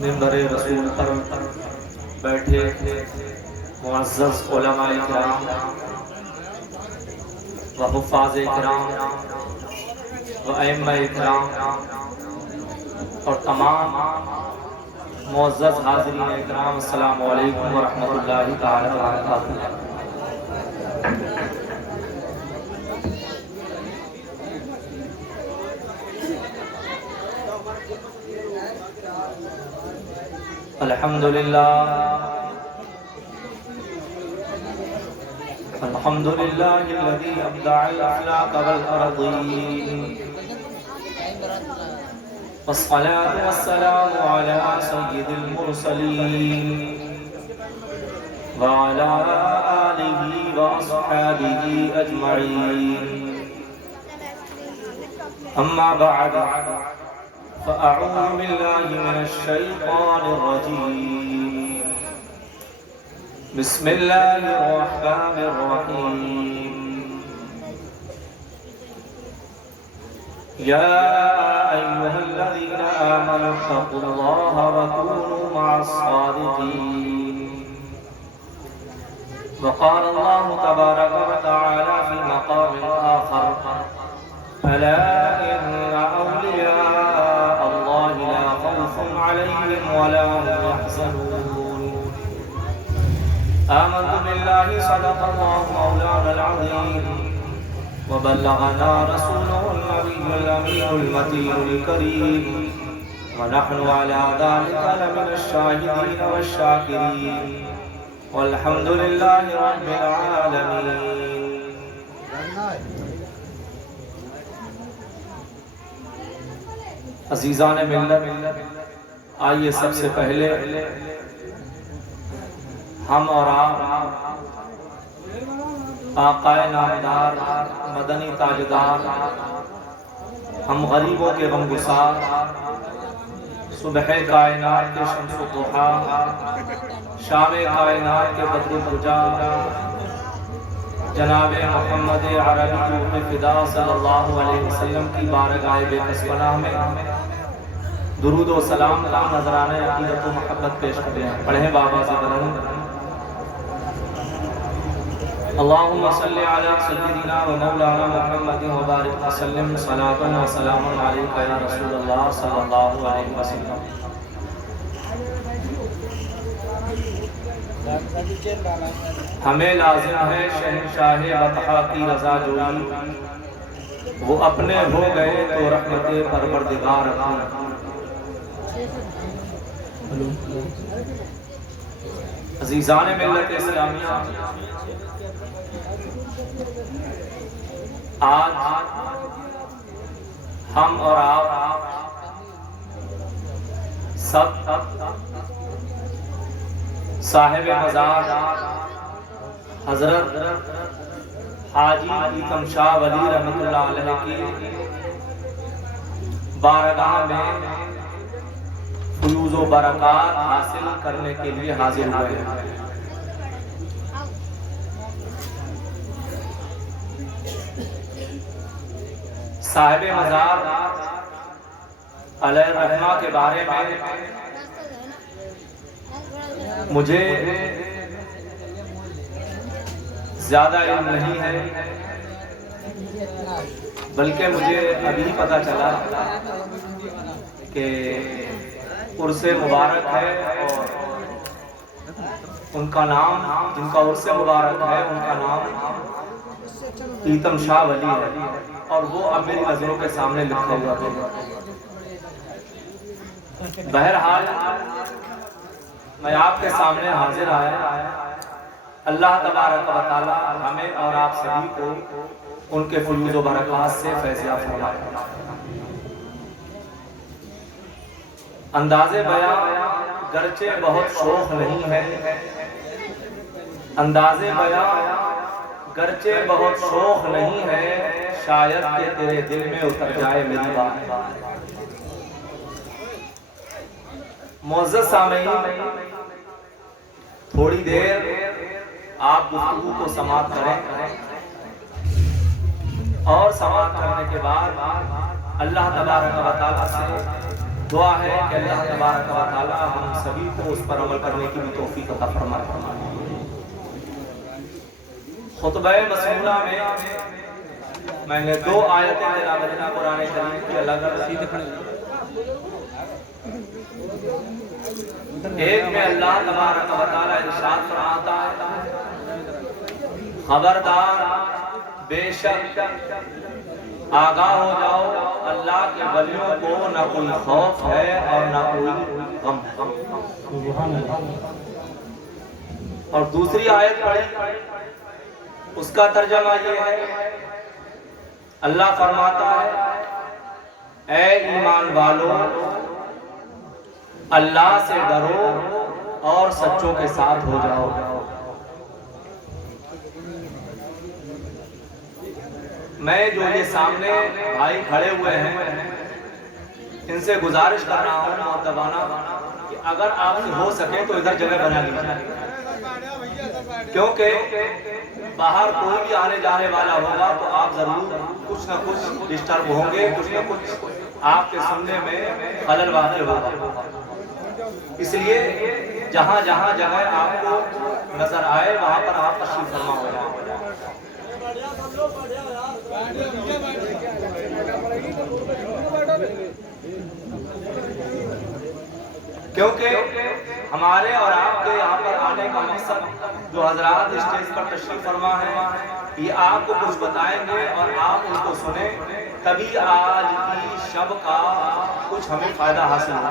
منبر رسول پر بیٹھے معزز علماء کرام و حفاظ کرام و ائمہ کرام اور تمام معزز حاضرین کرام، السلام علیکم ورحمۃ اللہ تعالی وبرکاتہ۔ الحمدللہ الذی ابدع الاخلاق والارضین، والصلاة والسلام علی سید المرسلین وعلی آلہ واصحابہ اجمعین، اما بعد فأعوذ بالله من الشيطان الرجيم، بسم الله الرحمن الرحيم، يا أيها الذين آمنوا اتقوا الله وكونوا مع الصادقين، وقال الله تبارك وتعالى في مقام آخر، ألا إن أولياء الله لا خوف عليهم ولا هم يحزنون، آمنت بالله صدق الله مولانا العظيم، وبلغنا رسوله النبي الأمين المتين الكريم، ونحن على ذلك لمن الشاهدين والشاكرين، والحمد لله رب العالمين۔ عزیزان ملت، آئیے سب سے پہلے ہم اور آپ آقائے نامدار مدنی تاجدار، ہم غریبوں کے غمگسار، صبح کائنات کے شمس و ضحیٰ، شام کائنات کے بدر الدجا، جناب محمد عربی روح فدا صلی اللہ علیہ وسلم کی بارگاہ بے کس پناہ میں درود و سلام کا نذرانہ عقیدت و محبت پیش کرتے ہیں۔ پڑھیں بابا سے بلند، اللہم صلی علی سیدنا و مولانا محمد وبارک وسلم، صلاۃ و سلام علیک یا رسول اللہ صلی اللہ علیہ وسلم۔ ہمیں لازم ہے شہنشاہ بطحا کی رضا جوئی، وہ اپنے ہو گئے تو رحمت پروردگار اپنا۔ عزیزان ملت اسلامیہ، آج ہم اور آپ سب صاحب مزار حضرت حاجی پریتم شاہ ولی رحمۃ اللہ علیہ کی بارگاہ میں فیوض و برکات حاصل کرنے کے لیے حاضر ہوئے ہیں۔ صاحب مزار علیہ الرحمہ کے بارے میں مجھے زیادہ علم نہیں ہے، بلکہ مجھے ابھی پتہ چلا کہ عرس مبارک ہے، اور ان کا نام، جن کا عرس مبارک ہے ان کا نام پریتم شاہ ولی ہے، اور وہ اب میری نظروں کے سامنے لکھا ہوا ہے۔ بہرحال میں آپ کے سامنے حاضر آیا اللہ تبارک و تعالی ہمیں اور آپ سبھی کو ان کے فیوز و برکات سے فیض یافتہ فرمائے۔ انداز بیان گرچہ بہت شوق نہیں ہے، انداز بیان گرچہ بہت شوق نہیں ہے، شاید کہ تیرے دل میں اتر جائے میری بات۔ معزز سامعین، تھوڑی دیر آپ گفتگو کو سماعت کریں اور سماعت کرنے کے بعد اللہ تبارک و تعالیٰ سے دعا ہے کہ اللہ تبارک و تعالیٰ ہم سبھی کو اس پر عمل کرنے کی بھی توفیق عطا فرمائے۔ خطبہ مسمونہ میں نے 2 آیتیں تلاوت کی قرآن کریم کی الگ الگ۔ ایک میں اللہ تبارک و تعالیٰ ارشاد فرماتا ہے، خبردار بے شک آگاہ ہو جاؤ، اللہ کے ولیوں کو نہ کوئی خوف ہے اور نہ کوئی غم۔ اور دوسری آیت پڑھی، اس کا ترجمہ یہ ہے، اللہ فرماتا ہے اے ایمان والو اللہ سے ڈرو اور سچوں کے ساتھ ہو جاؤ۔ میں جو یہ سامنے بھائی کھڑے ہوئے ہیں ان سے گزارش کر رہا ہوں مؤدبانہ کہ اگر آپ سے ہو سکے تو ادھر جگہ بنا لیجیے، کیونکہ باہر کوئی بھی آنے جانے والا ہوگا تو آپ ضرور کچھ نہ کچھ ڈسٹرب ہوں گے، کچھ نہ کچھ آپ کے سننے میں خلل واقع ہوگا۔ اس لیے جہاں جہاں جگہ آپ کو نظر آئے وہاں پر آپ تشریف فرما ہو جائیں، کیونکہ ہمارے اور آپ کے یہاں پر آنے کا مقصد جو حضرات اسٹیج پر تشریف فرما ہے یہ آپ کو کچھ بتائیں گے اور آپ ان کو سنیں، تبھی آج کی شب کا کچھ ہمیں فائدہ حاصل ہوگا۔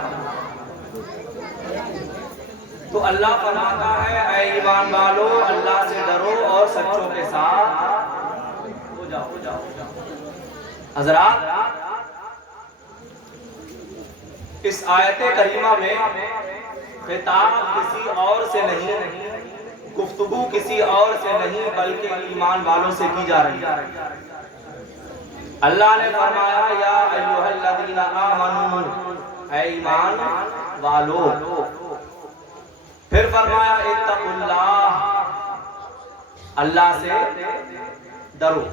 تو اللہ فرماتا ہے اے ایمان والو اللہ سے ڈرو اور سچوں کے ساتھ ہو جاؤ۔ حضرات اس آیت کریمہ میں خطاب کسی اور سے نہیں، گفتگو کسی اور سے نہیں بلکہ ایمان والوں سے کی جا رہی ہے۔ اللہ نے فرمایا یا ایھا الذین آمنوا، اے ایمان والو، پھر فرمایا اتقوا اللہ، اللہ سے ڈرو۔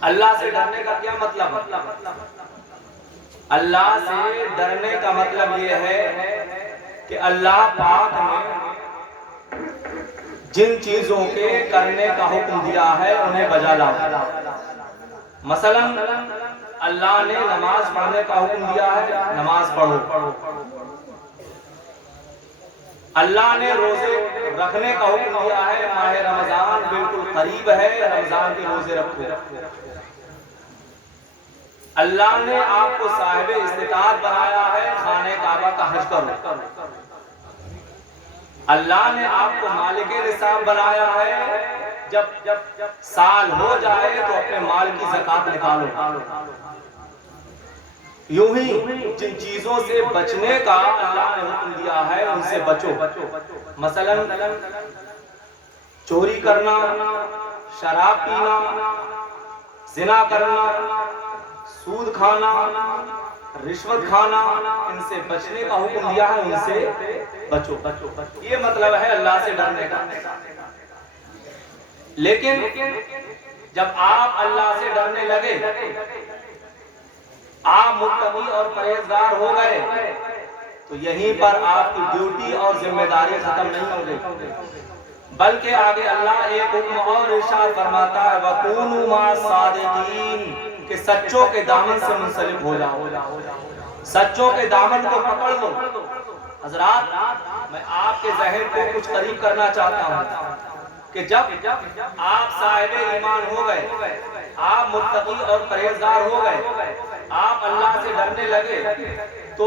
اللہ سے ڈرنے کا کیا مطلب؟ اللہ سے ڈرنے کا مطلب یہ ہے کہ اللہ پاک نے جن چیزوں کے کرنے کا حکم دیا ہے انہیں بجا لاؤ۔ مثلا اللہ نے نماز پڑھنے کا حکم دیا ہے، نماز پڑھو۔ اللہ نے روزے رکھنے کا حکم دیا ہے، ماہ رمضان بالکل قریب ہے، رمضان کے روزے رکھو۔ اللہ نے آپ کو صاحب استطاعت بنایا ہے، خانہ کعبہ کا حج کرو۔ اللہ نے آپ کو مالک نصاب بنایا ہے، جب سال ہو جائے تو اپنے مال کی زکات نکالو۔ یوں ہی جن چیزوں سے بچنے کا اللہ نے حکم دیا ہے ان سے بچو۔ مثلا چوری کرنا، شراب پینا، زنا کرنا، سود کھانا، رشوت کھانا، ان سے بچنے کا حکم دیا ہے، ان سے بچو۔ یہ مطلب ہے اللہ سے ڈرنے کا۔ لیکن جب آپ اللہ سے ڈرنے لگے، آپ متقی اور پرہیزگار ہو گئے، تو یہیں پر آپ کی ڈیوٹی اور ذمہ داری ختم نہیں ہو گئی، بلکہ آگے اللہ ایک حکم اور ارشاد فرماتا ہے وَكُونُوا مَعَ الصَّادِقِينَ، کہ سچوں کے دامن سے منسلک ہو جاؤ، سچوں کے دامن کو پکڑ لو۔ حضرات میں آپ کے ذہن کو کچھ قریب کرنا چاہتا ہوں کہ جب آپ صاحب ایمان ہو گئے، آپ متقی اور پرہیزگار ہو گئے، آپ اللہ سے ڈرنے لگے، تو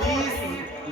20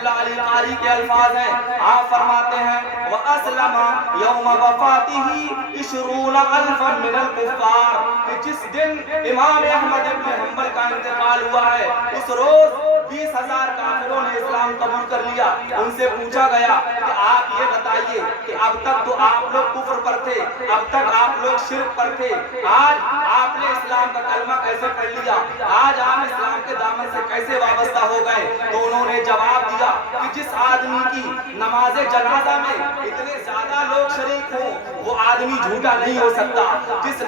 ملا علی قاری کے الفاظ ہیں، آپ فرماتے ہیں وَأَسْلَمَ يَوْمَ وَفَاتِهِ 20,000 مِنَ الْكُفَّارِ، کہ جس دن امام احمد بن حنبل کا انتقال ہوا ہے اس روز 20,000 کافروں نے اسلام قبول کر لیا۔ ان سے پوچھا گیا کہ آپ یہ بتائیے کہ اب تک تو آپ لوگ کفر پر تھے، اب تک آپ لوگ شرک پر تھے، آج آپ نے اسلام کا کلمہ کیسے پڑھ لیا، آج آپ اسلام کے دامن سے کیسے وابستہ ہو گئے؟ تو انہوں نے جواب دیا کہ جس آدمی کی نماز جنازہ میں اتنے زیادہ لوگ شریک ہوں وہ آدمی جھوٹا نہیں ہو سکتا۔ جس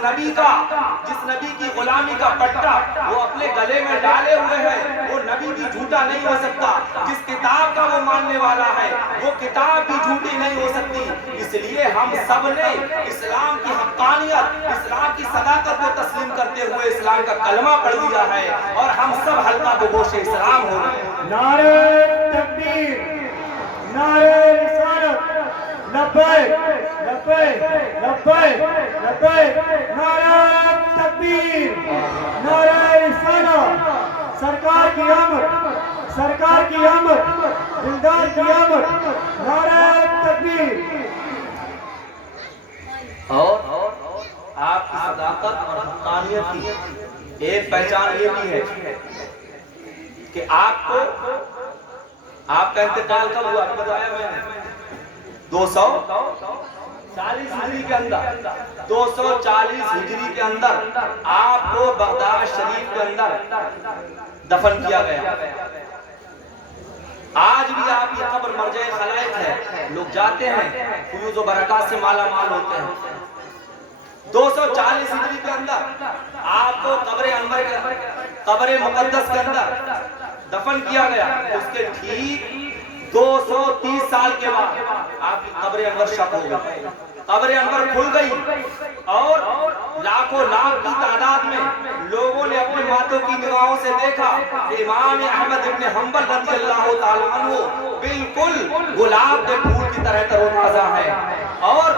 نبی کی غلامی کا پٹا وہ اپنے گلے میں ڈالے ہوئے ہے وہ نبی بھی جھوٹا نہیں ہو سکتا۔ جس کتاب کا وہ ماننے والا ہے وہ کتاب بھی جھوٹی نہیں ہو سکتی۔ اس لیے ہم سب نے اسلام کی حقانیت، اسلام کی صداقت کو تسلیم کرتے ہوئے اسلام کا کلمہ پڑھ لیا ہے اور ہم سب حلقہ بگوش اسلام ہو گئے۔ نعرہ تکبیر، نعرہ رسالت، لبیک لبیک لبیک لبیک، نعرہ تکبیر، نعرہ رسالت، سرکار کی آمد، سرکار کی آمد، دلدار کی آمد، نعرہ تکبیر۔ اور آپ کی صداقت اور حقانیت کی ایک پہچان یہ بھی ہے کہ آپ کا انتقال کب ہوا؟ بتایا میں نے 240 ہجری کے اندر، 240 ہجری کے اندر آپ کو بغداد شریف کے اندر دفن کیا گیا۔ آج بھی آپ کی قبر مرجع خلائق ہے، لوگ جاتے ہیں فیوز و برکات سے مالا مال ہوتے ہیں۔ 240 ہجری کے اندر آپ کو قبر مقدس کے اندر دفن کیا گیا۔ اس کے ٹھیک 230 سال کے بعد آپ کی قبر انور شق ہو گئی، قبر انور کھل گئی اور لاکھوں لاکھ کی تعداد میں لوگوں نے اپنی ماتوں کی نگاہوں سے دیکھا کہ امام احمد بن حنبل رضی اللہ تعالیٰ عنہ بالکل گلاب کے پھول کی طرح تر و تازہ ہے، اور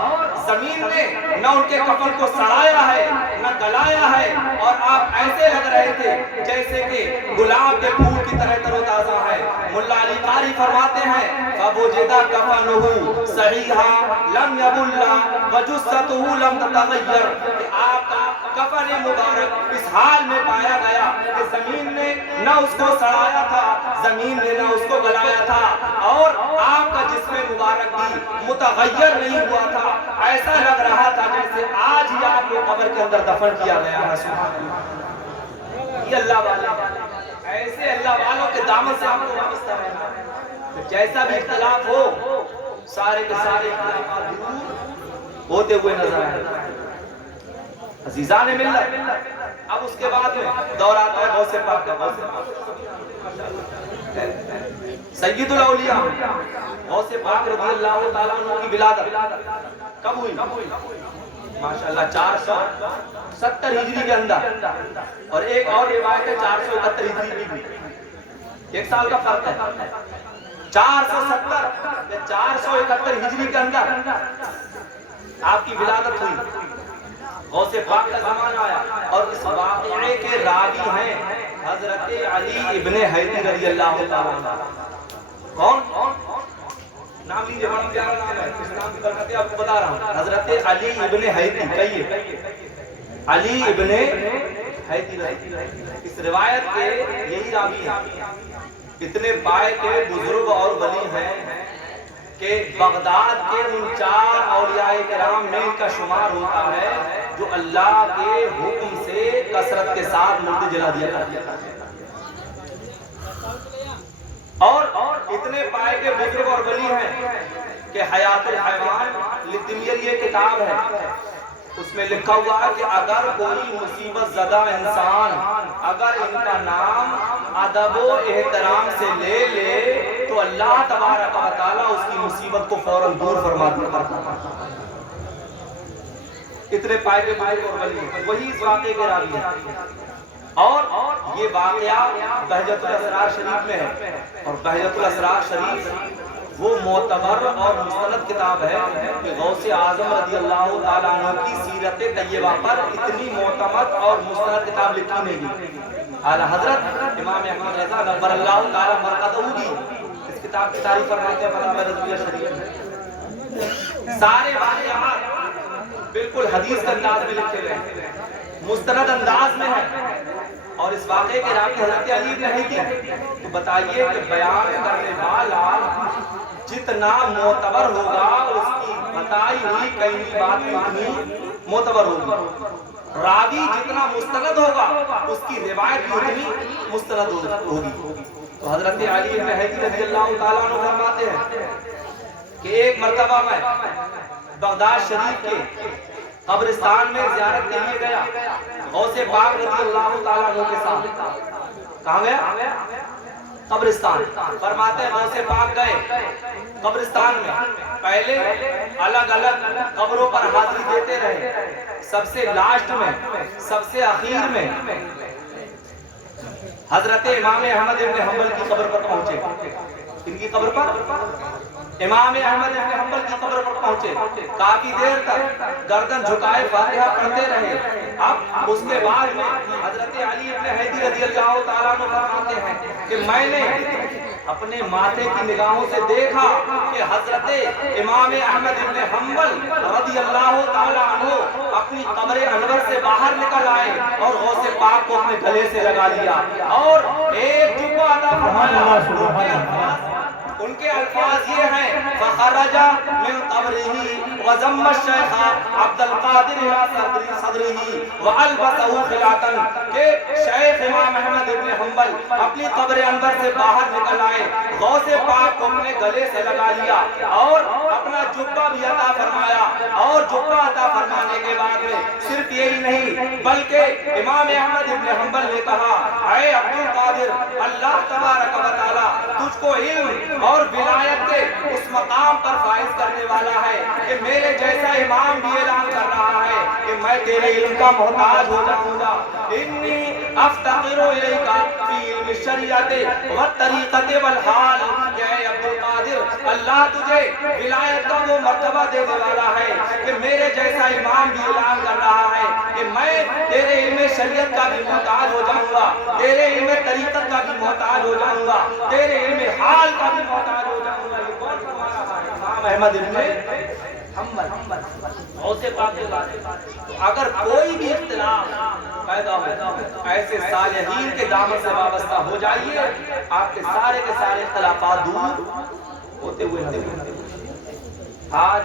زمین نے نہ ان کے کفن کو سڑایا ہے نہ گلایا ہے، اور آپ ایسے لگ رہے تھے جیسے کہ گلاب کے پھول کی طرح تر و تازہ ہے۔ ملا علی قاری فرماتے ہیں فَوَجِدَ كَفَنُهُ صَحِيحًا لَمْ يَبُلَّ وَجُثَّتُهُ لَمْ تَتَغَيَّرْ، کہ آپ کا کفن مبارک اس حال میں پایا گیا کہ زمین نے نہ اس کو سڑایا تھا، زمین نے نہ اس کو گلایا تھا، اور آپ کا جسم مبارک بھی متغیر نہیں ہوا تھا، ایسا لگ رہا تھا جیسے آج ہی آپ کو قبر کے اندر دفن کیا گیا ہے۔ سبحان اللہ، یہ اللہ والے، ایسے اللہ والوں کے دامن سے آپ کو وابستہ رہنا ہے۔ جیسا بھی اختلاف ہو سارے کے سارے اختلافات دور ہوتے ہوئے نظر آئے۔ عزیزان ملت، اب اس کے بعد میں دور آتا ہے غوث پاک کا۔ سید الاولیاء غوث پاک رضی اللہ تعالیٰ عنہ کی ولادت کب ہوئی؟ ماشاءاللہ 470 ہجری کے اندر، اور ایک اور روایت ہے 471 ہجری بھی، ایک سال کا فرق ہے۔ 470 یا 471 ہجری کے اندر آپ کی ولادت ہوئی، غوث پاک کا زمانہ آیا، اور اس واقعے کے راوی ہیں حضرت علی ابن حیدی رضی اللہ تعالیٰ عنہ۔ کون؟ نام لیجئے، بڑا پیارا نام ہے، اس نام کی برکتیں آپ کو بتا رہا ہوں۔ حضرت علی ابن حیدی، کہیے علی ابن حیدی رضی۔ اس روایت کے یہی راوی ہیں، اتنے پائے کے بزرگ اور ولی ہیں کہ بغداد کے ان 4 اولیاء کرام میں ان کا شمار ہوتا ہے جو اللہ کے حکم سے کثرت کے ساتھ مرد جلا دیا کرتے ہیں، اور اتنے پائے کے بزرگ اور ولی ہیں کہ حیات الحیوان للدمیر یہ کتاب ہے، اس میں لکھا ہوا ہے کہ اگر کوئی مصیبت زدہ انسان اگر ان کا نام ادب و احترام سے لے لے تو اللہ تبارک و تعالیٰ اس کی مصیبت کو فوراً دور فرما دیتا ہے۔ اتنے پائے کے بزرگ اور ولی ہیں، وہی اس واقعے کے راوی ہیں، اور یہ واقعہ بہجت الاسرار شریف میں ہے، اور بہجت الاسرار شریف وہ معتبر اور مستند کتاب ہے کہ غوث اعظم رضی اللہ تعالیٰ عنہ کی سیرت طیبہ پر اتنی معتمد اور مستند کتاب لکھی نہیں گئی۔ اعلیٰ حضرت امام احمد رضا نبر اللہ تعالیٰ مرقدہ بھی اس کتاب کی تعریف فرماتے ہیں فتاوی رضویہ شریف میں. سارے واقعات بالکل حدیث کے انداز میں لکھے گئے ہیں، مستند انداز میں ہے. اور اس واقعے کے راوی حضرت علی بن حدی. تو بتائیے کہ بیان کرنے والا جتنا معتبر ہوگا اس کی بتائی ہوئی کئی بات اتنی معتبر ہوگی. راوی جتنا مستند ہوگا اس کی روایت بھی اتنی مستند ہوگی. تو حضرت علی بن حدی رضی اللہ تعالیٰ عنہ فرماتے ہیں کہ ایک مرتبہ میں بغداد شریف کے قبرستان میں زیارت کے لیے گیا غوث پاک رضی اللہ تعالیٰ عنہ کے ساتھ. کہاں گیا؟ قبرستان. فرماتے ہیں غوث پاک گئے قبرستان میں. پہلے الگ الگ قبروں پر حاضری دیتے رہے. سب سے لاسٹ میں، سب سے اخیر میں حضرت امام احمد بن حنبل کی قبر پر پہنچے. ان کی قبر پر امام احمد بن حنبل کی قبر پر پہنچے. کافی دیر تک گردن جھکائے فاتحہ پڑھتے رہے. اب اس کے بعد میں حضرت علی بن حدی رضی اللہ تعالیٰ عنہ فرماتے ہیں کہ میں نے اپنے ماتھے کی نگاہوں سے دیکھا کہ حضرت امام احمد بن حنبل رضی اللہ تعالیٰ عنہ اپنی قبر انور سے باہر نکل آئے اور غوث پاک کو اپنے گلے سے لگا لیا اور ایک جبہ عطا فرمایا. ان کے الفاظ یہ ہیں فخرج من قبره وضم الشیخ عبد القادر الى صدره والبسه خلاطا. کہ شیخ امام احمد بن حنبل اپنی قبر انور سے باہر نکل آئے، غوث پاک کو اپنے گلے سے لگا لیا اور اپنا جبہ بھی عطا فرمایا. اور جبہ عطا فرمانے کے بعد میں صرف یہی نہیں بلکہ امام احمد بن حنبل نے کہا اے عبد القادر، اللہ تبارک و تعالی تجھ کو علم اور ولایت کے اس مقام پر فائز کرنے والا ہے کہ میرے جیسا امام بھی اعلان کر رہا ہے کہ میں تیرے علم کا محتاج ہو جاؤں گا. انی افتقر الیک فی علم الشریعت والطریقت والحال. اے عبد القادر، اللہ تجھے ولایت کا وہ مرتبہ دینے والا ہے کہ میرے جیسا امام بھی اعلان کر رہا ہے کہ میں تیرے علم شریعت کا بھی محتاج ہو جاؤں گا، تیرے علم طریقت کا بھی محتاج ہو جاؤں گا، تیرے علم حال کا بھی محتاج ہو جاؤں گا. یہ کون فرما رہا ہے؟ امام احمد بن حنبل غوث پاک کے بارے میں. اگر کوئی بھی اختلاف پیدا ہو ایسے صالحین کے دامن سے وابستہ ہو جائیے، آپ کے سارے اختلافات دور ہوتے ہوئے نظر آتے ہیں. آج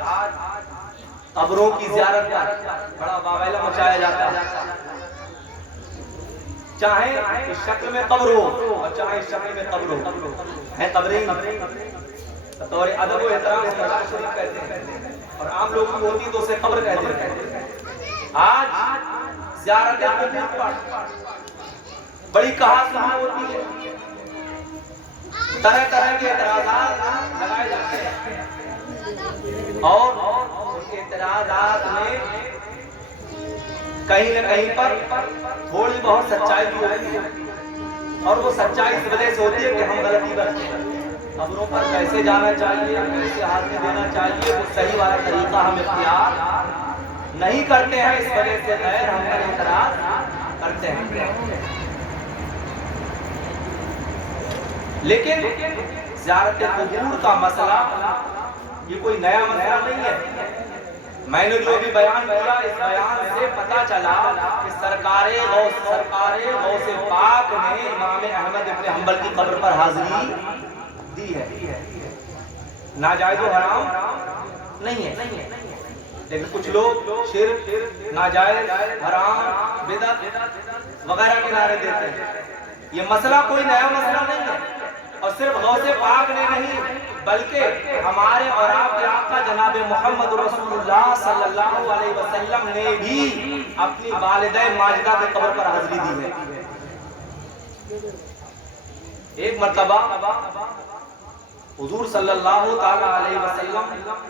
قبروں کی زیارت پر بڑا واویلا مچایا جاتا ہے، چاہے اس شکل میں قبر ہو اور چاہے اس شکل میں قبر ہو. ہیں قبریں بطور ادب و احترام سے مزار شریف کہتے ہیں اور عام لوگوں کی ہوتی تو اسے قبر کہتے ہیں. آج زیارت قبور پر بڑی کہا سنی ہوتی ہے، طرح طرح کے اعتراضات لگائے جاتے ہیں اور ان کے اعتراضات میں کہیں نہ کہیں پر تھوڑی بہت سچائی بھی ہوتی ہے اور وہ سچائی اس وجہ سے ہوتی ہے کہ ہم غلطی کرتے ہیں. قبروں پر کیسے جانا چاہیے، کیسے حاضری دینا چاہیے، وہ صحیح والا طریقہ ہم اختیار نہیں کرتے ہیں. اس وجہ سے غیر ہم پر اعتراض کرتے ہیں. لیکن زیارت قبور کا مسئلہ یہ کوئی نیا مسئلہ نہیں ہے. میں نے جو بھی بیان کیا اس بیان سے پتا چلا کہ سرکار غوث پاک نے امام احمد بن حنبل کی قبر پر حاضری دی ہے. ناجائز و حرام نہیں ہے، لیکن کچھ لوگ شرک، ناجائز، حرام، بدعت وغیرہ کے نعرے دیتے ہیں. یہ مسئلہ کوئی نیا مسئلہ نہیں ہے اور صرف غوث پاک نے نہیں بلکہ ہمارے اور آپ کے آقا جناب محمد رسول اللہ صلی اللہ علیہ وسلم نے بھی اپنی والدہ ماجدہ کی قبر پر حاضری دی ہے. ایک مرتبہ حضور صلی اللہ تعالی علیہ وسلم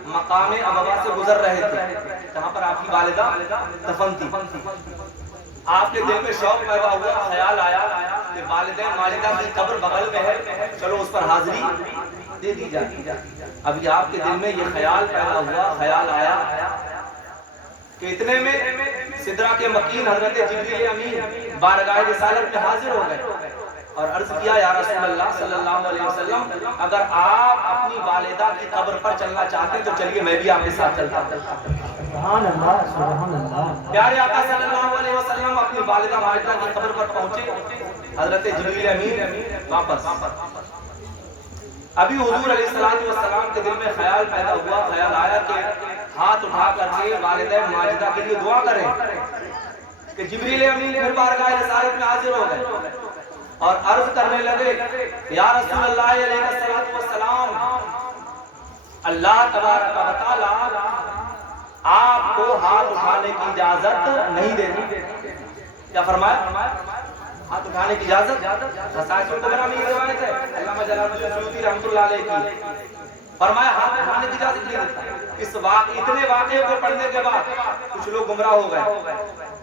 مقام ابوا سے گزر رہے تھے جہاں پر آپ کی والدہ دفن تھی. آپ کے دل میں شوق پیدا ہوا، خیال آیا کہ والدہ ماجدہ کی قبر بغل میں ہے، چلو اس پر حاضری دے دی جائے. ابھی آپ کے دل میں یہ خیال پیدا ہوا، خیال آیا کہ اتنے میں سدرہ کے مکین حضرت جبریل امین بارگاہ رسالت میں حاضر ہو گئے اور عرض کیا یا رسول اللہ صلی اللہ علیہ وسلم اگر آپ اپنی والدہ کی قبر پر چلنا چاہتے ہیں تو چلیے میں بھی آپ کے ساتھ چلتا ہوں. سبحان اللہ سبحان اللہ. پیارے آقا صلی اللہ علیہ وسلم اپنی والدہ ماجدہ کی قبر پر پہنچے. حضرت جبریل امین واپس. ابھی حضور علیہ السلام کے دل میں خیال پیدا ہوا, خیال آیا کہ ہاتھ اٹھا کر کے والدہ ماجدہ کے لیے دعا کریں کہ جبریل امین پھر بارگاہ رسالت میں حاضر ہو گئے اور عرض کرنے لگے یا رسول اللہ علیہ السلام اللہ تبارک و تعالی آپ کو ہاتھ اٹھانے کی اجازت نہیں دیتی. کیا فرمایا؟ ہاتھ اٹھانے کی اجازت. حساس القبرہ میں یہ روایت ہے, علامہ جلال الدین سیوطی رحمۃ اللہ علیہ کی. فرمایا ہاتھ اٹھانے کی اجازت نہیں دیتا. اس اتنے واقعے کو پڑھنے کے بعد کچھ لوگ گمراہ ہو گئے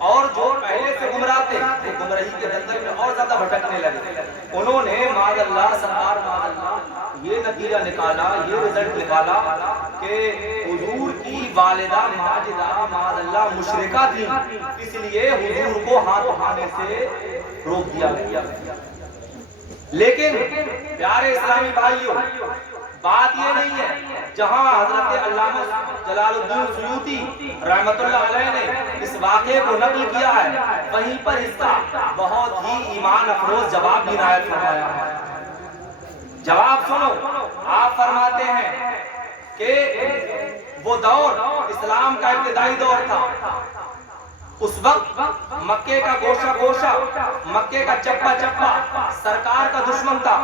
اور جو پہلے سے گمراہ تھے وہ گمراہی کے دلدل میں اور زیادہ بھٹکنے لگے. انہوں نے معاذ اللہ سرکار معاذ اللہ یہ نتیجہ نکالا, یہ رزلٹ نکالا کہ حضور کی والدہ ماجدہ معاذ اللہ مشرکہ تھی, اس لیے حضور کو ہاتھ اٹھانے سے روک دیا گیا. لیکن پیارے اسلامی بھائیوں بات یہ نہیں ہے جہاں حضرت علامہ جلال الدین سیوطی رحمۃ اللہ علیہ نے اس واقعے کو نقل کیا ہے, وہیں پر اس کا بہت ہی ایمان افروز جواب بھی عنایت فرمایا ہے. جواب سنو, آپ فرماتے ہیں کہ وہ دور اسلام کا ابتدائی دور تھا. اس وقت مکے کا گوشہ گوشہ, مکے کا چپا چپا سرکار کا دشمن تھا.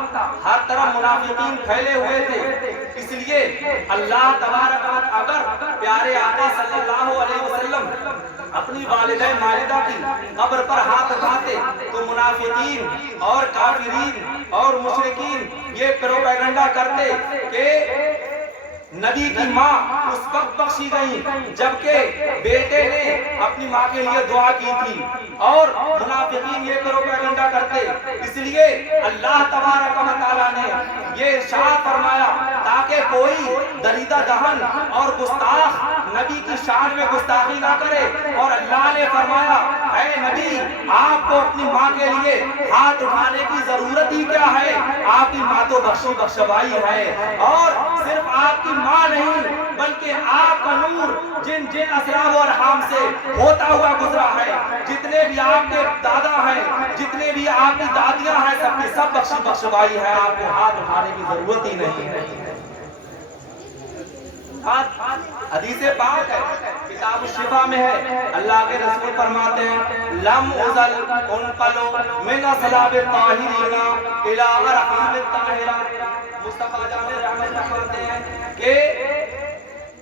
ہر طرف منافقین پھیلے ہوئے تھے. اس لیے اللہ تبارک و تعالی اگر پیارے آقا صلی اللہ علیہ وسلم اپنی والدہ ماجدہ کی قبر پر ہاتھ اٹھاتے تو منافقین اور کافرین اور مشرکین یہ پروپیگنڈا کرتے کہ نبی کی ماں اس وقت بخشی گئی جبکہ بیٹے نے اپنی ماں کے لیے دعا کی تھی, اور منافقین یہ پروپیگنڈا کرتے. اس لیے اللہ تبارک و تعالیٰ نے یہ ارشاد فرمایا تاکہ کوئی دریدہ دہن اور گستاخ نبی کی شان میں گستاخی نہ کرے. اور اللہ نے فرمایا اے نبی آپ کو اپنی ماں کے لیے ہاتھ اٹھانے کی ضرورت ہی کیا ہے, آپ کی ماں تو بخشی بخشوائی ہے. اور صرف آپ کی ماں نہیں بلکہ آپ کا نور جن جن اسرار و ارحام سے ہوتا ہوا گزرا ہے, جتنے بھی آپ کے دادا ہیں, جتنے بھی آپ کی دادیاں ہیں, سب کی سب بخشی بخشوائی ہے. آپ کو ہاتھ اٹھانے کی ضرورت ہی نہیں ہے. حدیث پاک ہے, کتاب الشفا میں ہے, اللہ کے رسول فرماتے ہیں لم ازل انقلو من اصلاب الطاہرین الى ارحام الطاہرہ. مصطفیٰ جان رحمت فرماتے ہیں کہ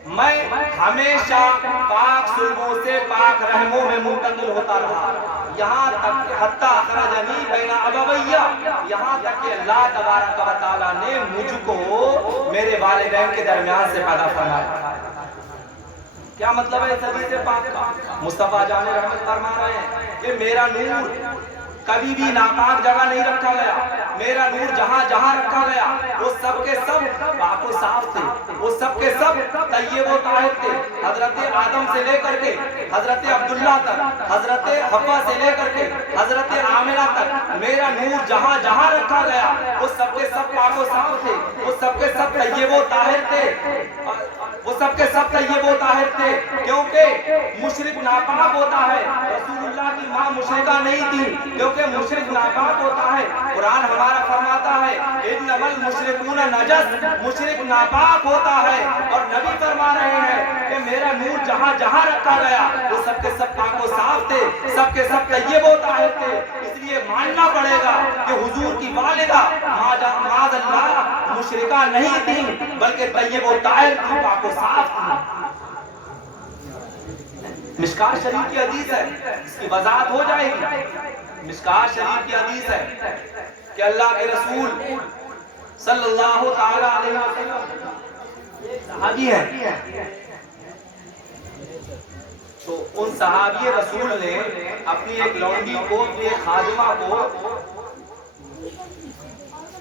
میں ہمیشہ پاک سلبوں سے پاک رحموں میں منتقل ہوتا رہا, یہاں تک کہ حتی اخرجنی بین ابویہ, یہاں تک کہ اللہ تبارک و تعالیٰ نے مجھ کو میرے والدین کے درمیان سے پیدا فرمایا. کیا مطلب ہے اس حدیث پاک کا؟ مصطفیٰ جان رحمت فرما رہے ہیں کہ میرا نور کبھی بھی ناپاک جگہ نہیں رکھا گیا. میرا نور جہاں جہاں رکھا گیا وہ سب کے سب پاک و صاف تھے, وہ سب کے سب طیب و طاہر تھے. حضرت آدم سے لے کر کے حضرت عبداللہ تک, حضرت حوا سے لے کر کے حضرت آمنہ تک میرا نور جہاں جہاں رکھا گیا وہ سب کے سب پاک و صاف تھے, وہ سب کے سب طیب و طاہر تھے, وہ سب کے سب طیب و طاہر تھے. کیونکہ مشرک ناپاک ہوتا ہے, رسول اللہ کی ماں مشرکہ نہیں تھی کیونکہ مشرک ناپاک ہوتا ہے. قرآن ہمارا فرماتا ہے انما المشرکون نجس, مشرک ناپاک ہوتا ہے. اور نبی فرما رہے ہیں کہ میرا نور جہاں جہاں رکھا گیا وہ سب کے سب پاک و صاف تھے, سب کے سب طیب و طاہر تھے. اس لیے ماننا پڑے گا کہ حضور کی والدہ معاذ اللہ مشرکہ نہیں تھی بلکہ طیب و طاہر تھی, پاک و صاف تھی. مشکات شریف کی حدیث ہے, اس کی وضاحت ہو جائے گی. مشکات شریف کی حدیث ہے کہ اللہ کے رسول صلی اللہ تعالی علیہ وسلم صحابی ہیں, تو ان صحابی رسول نے اپنی ایک لونڈی کو, اپنی ایک خادمہ کو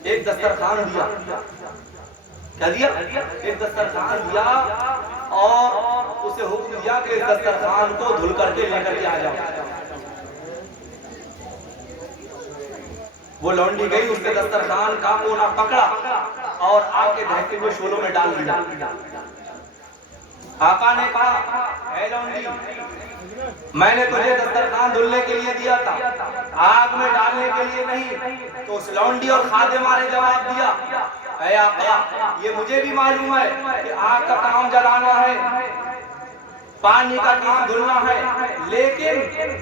ایک دسترخوان دیا. کیا دیا؟ ایک دسترخوان دیا اور اسے حکم دیا کہ اس دسترخوان کو دھل کر کے لے کر کے آ جاؤ. وہ لونڈی گئی، اس نے دسترخوان کا کونا پکڑا اور آگ کے دہتے ہوئے شولوں میں ڈال دیا۔ آقا نے کہا اے لونڈی، میں نے تجھے دسترخوان دھلنے کے لیے دیا تھا، آگ میں ڈالنے کے لیے نہیں۔ تو اس لونڈی اور خادمہ نے جواب دیا اے آقا، یہ مجھے بھی معلوم ہے کہ آگ کا کام جلانا ہے، پانی کا کام دھلنا ہے، لیکن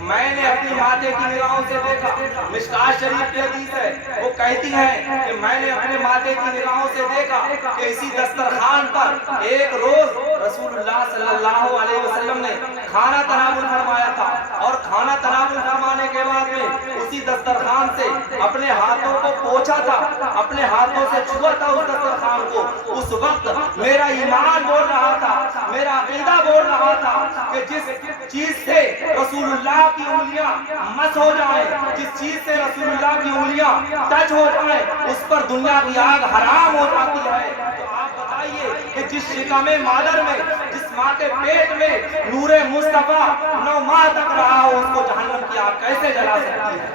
میں نے اپنی ماتے کی نگاہوں سے دیکھا۔ مشکات شریف کی حدیث ہے، وہ کہتی ہیں کہ میں نے اپنے ماتے کی نگاہوں سے دیکھا کہ اسی دسترخوان پر ایک روز رسول اللہ صلی اللہ علیہ وسلم نے کھانا تناول فرمایا تھا، اور کھانا تناول فرمانے کے بعد میں اسی دسترخوان سے اپنے ہاتھوں کو پوچھا تھا، اپنے ہاتھوں سے چھوا تھا اس دسترخوان کو۔ اس وقت میرا ایمان بول رہا تھا، میرا عقیدہ بول رہا تھا کہ جس چیز سے رسول اللہ کی انگلیاں مس ہو جائیں، جس چیز سے رسول اللہ کی انگلیاں ٹچ ہو جائیں، اس پر دنیا کی آگ حرام ہو جاتی ہے۔ تو آپ بتائیے کہ جس شکم مادر میں، جس ماں کے پیٹ میں نور مصطفیٰ 9 ماہ تک رہا ہو، اس کو جہنم کی آگ کیسے جلا سکتی ہے؟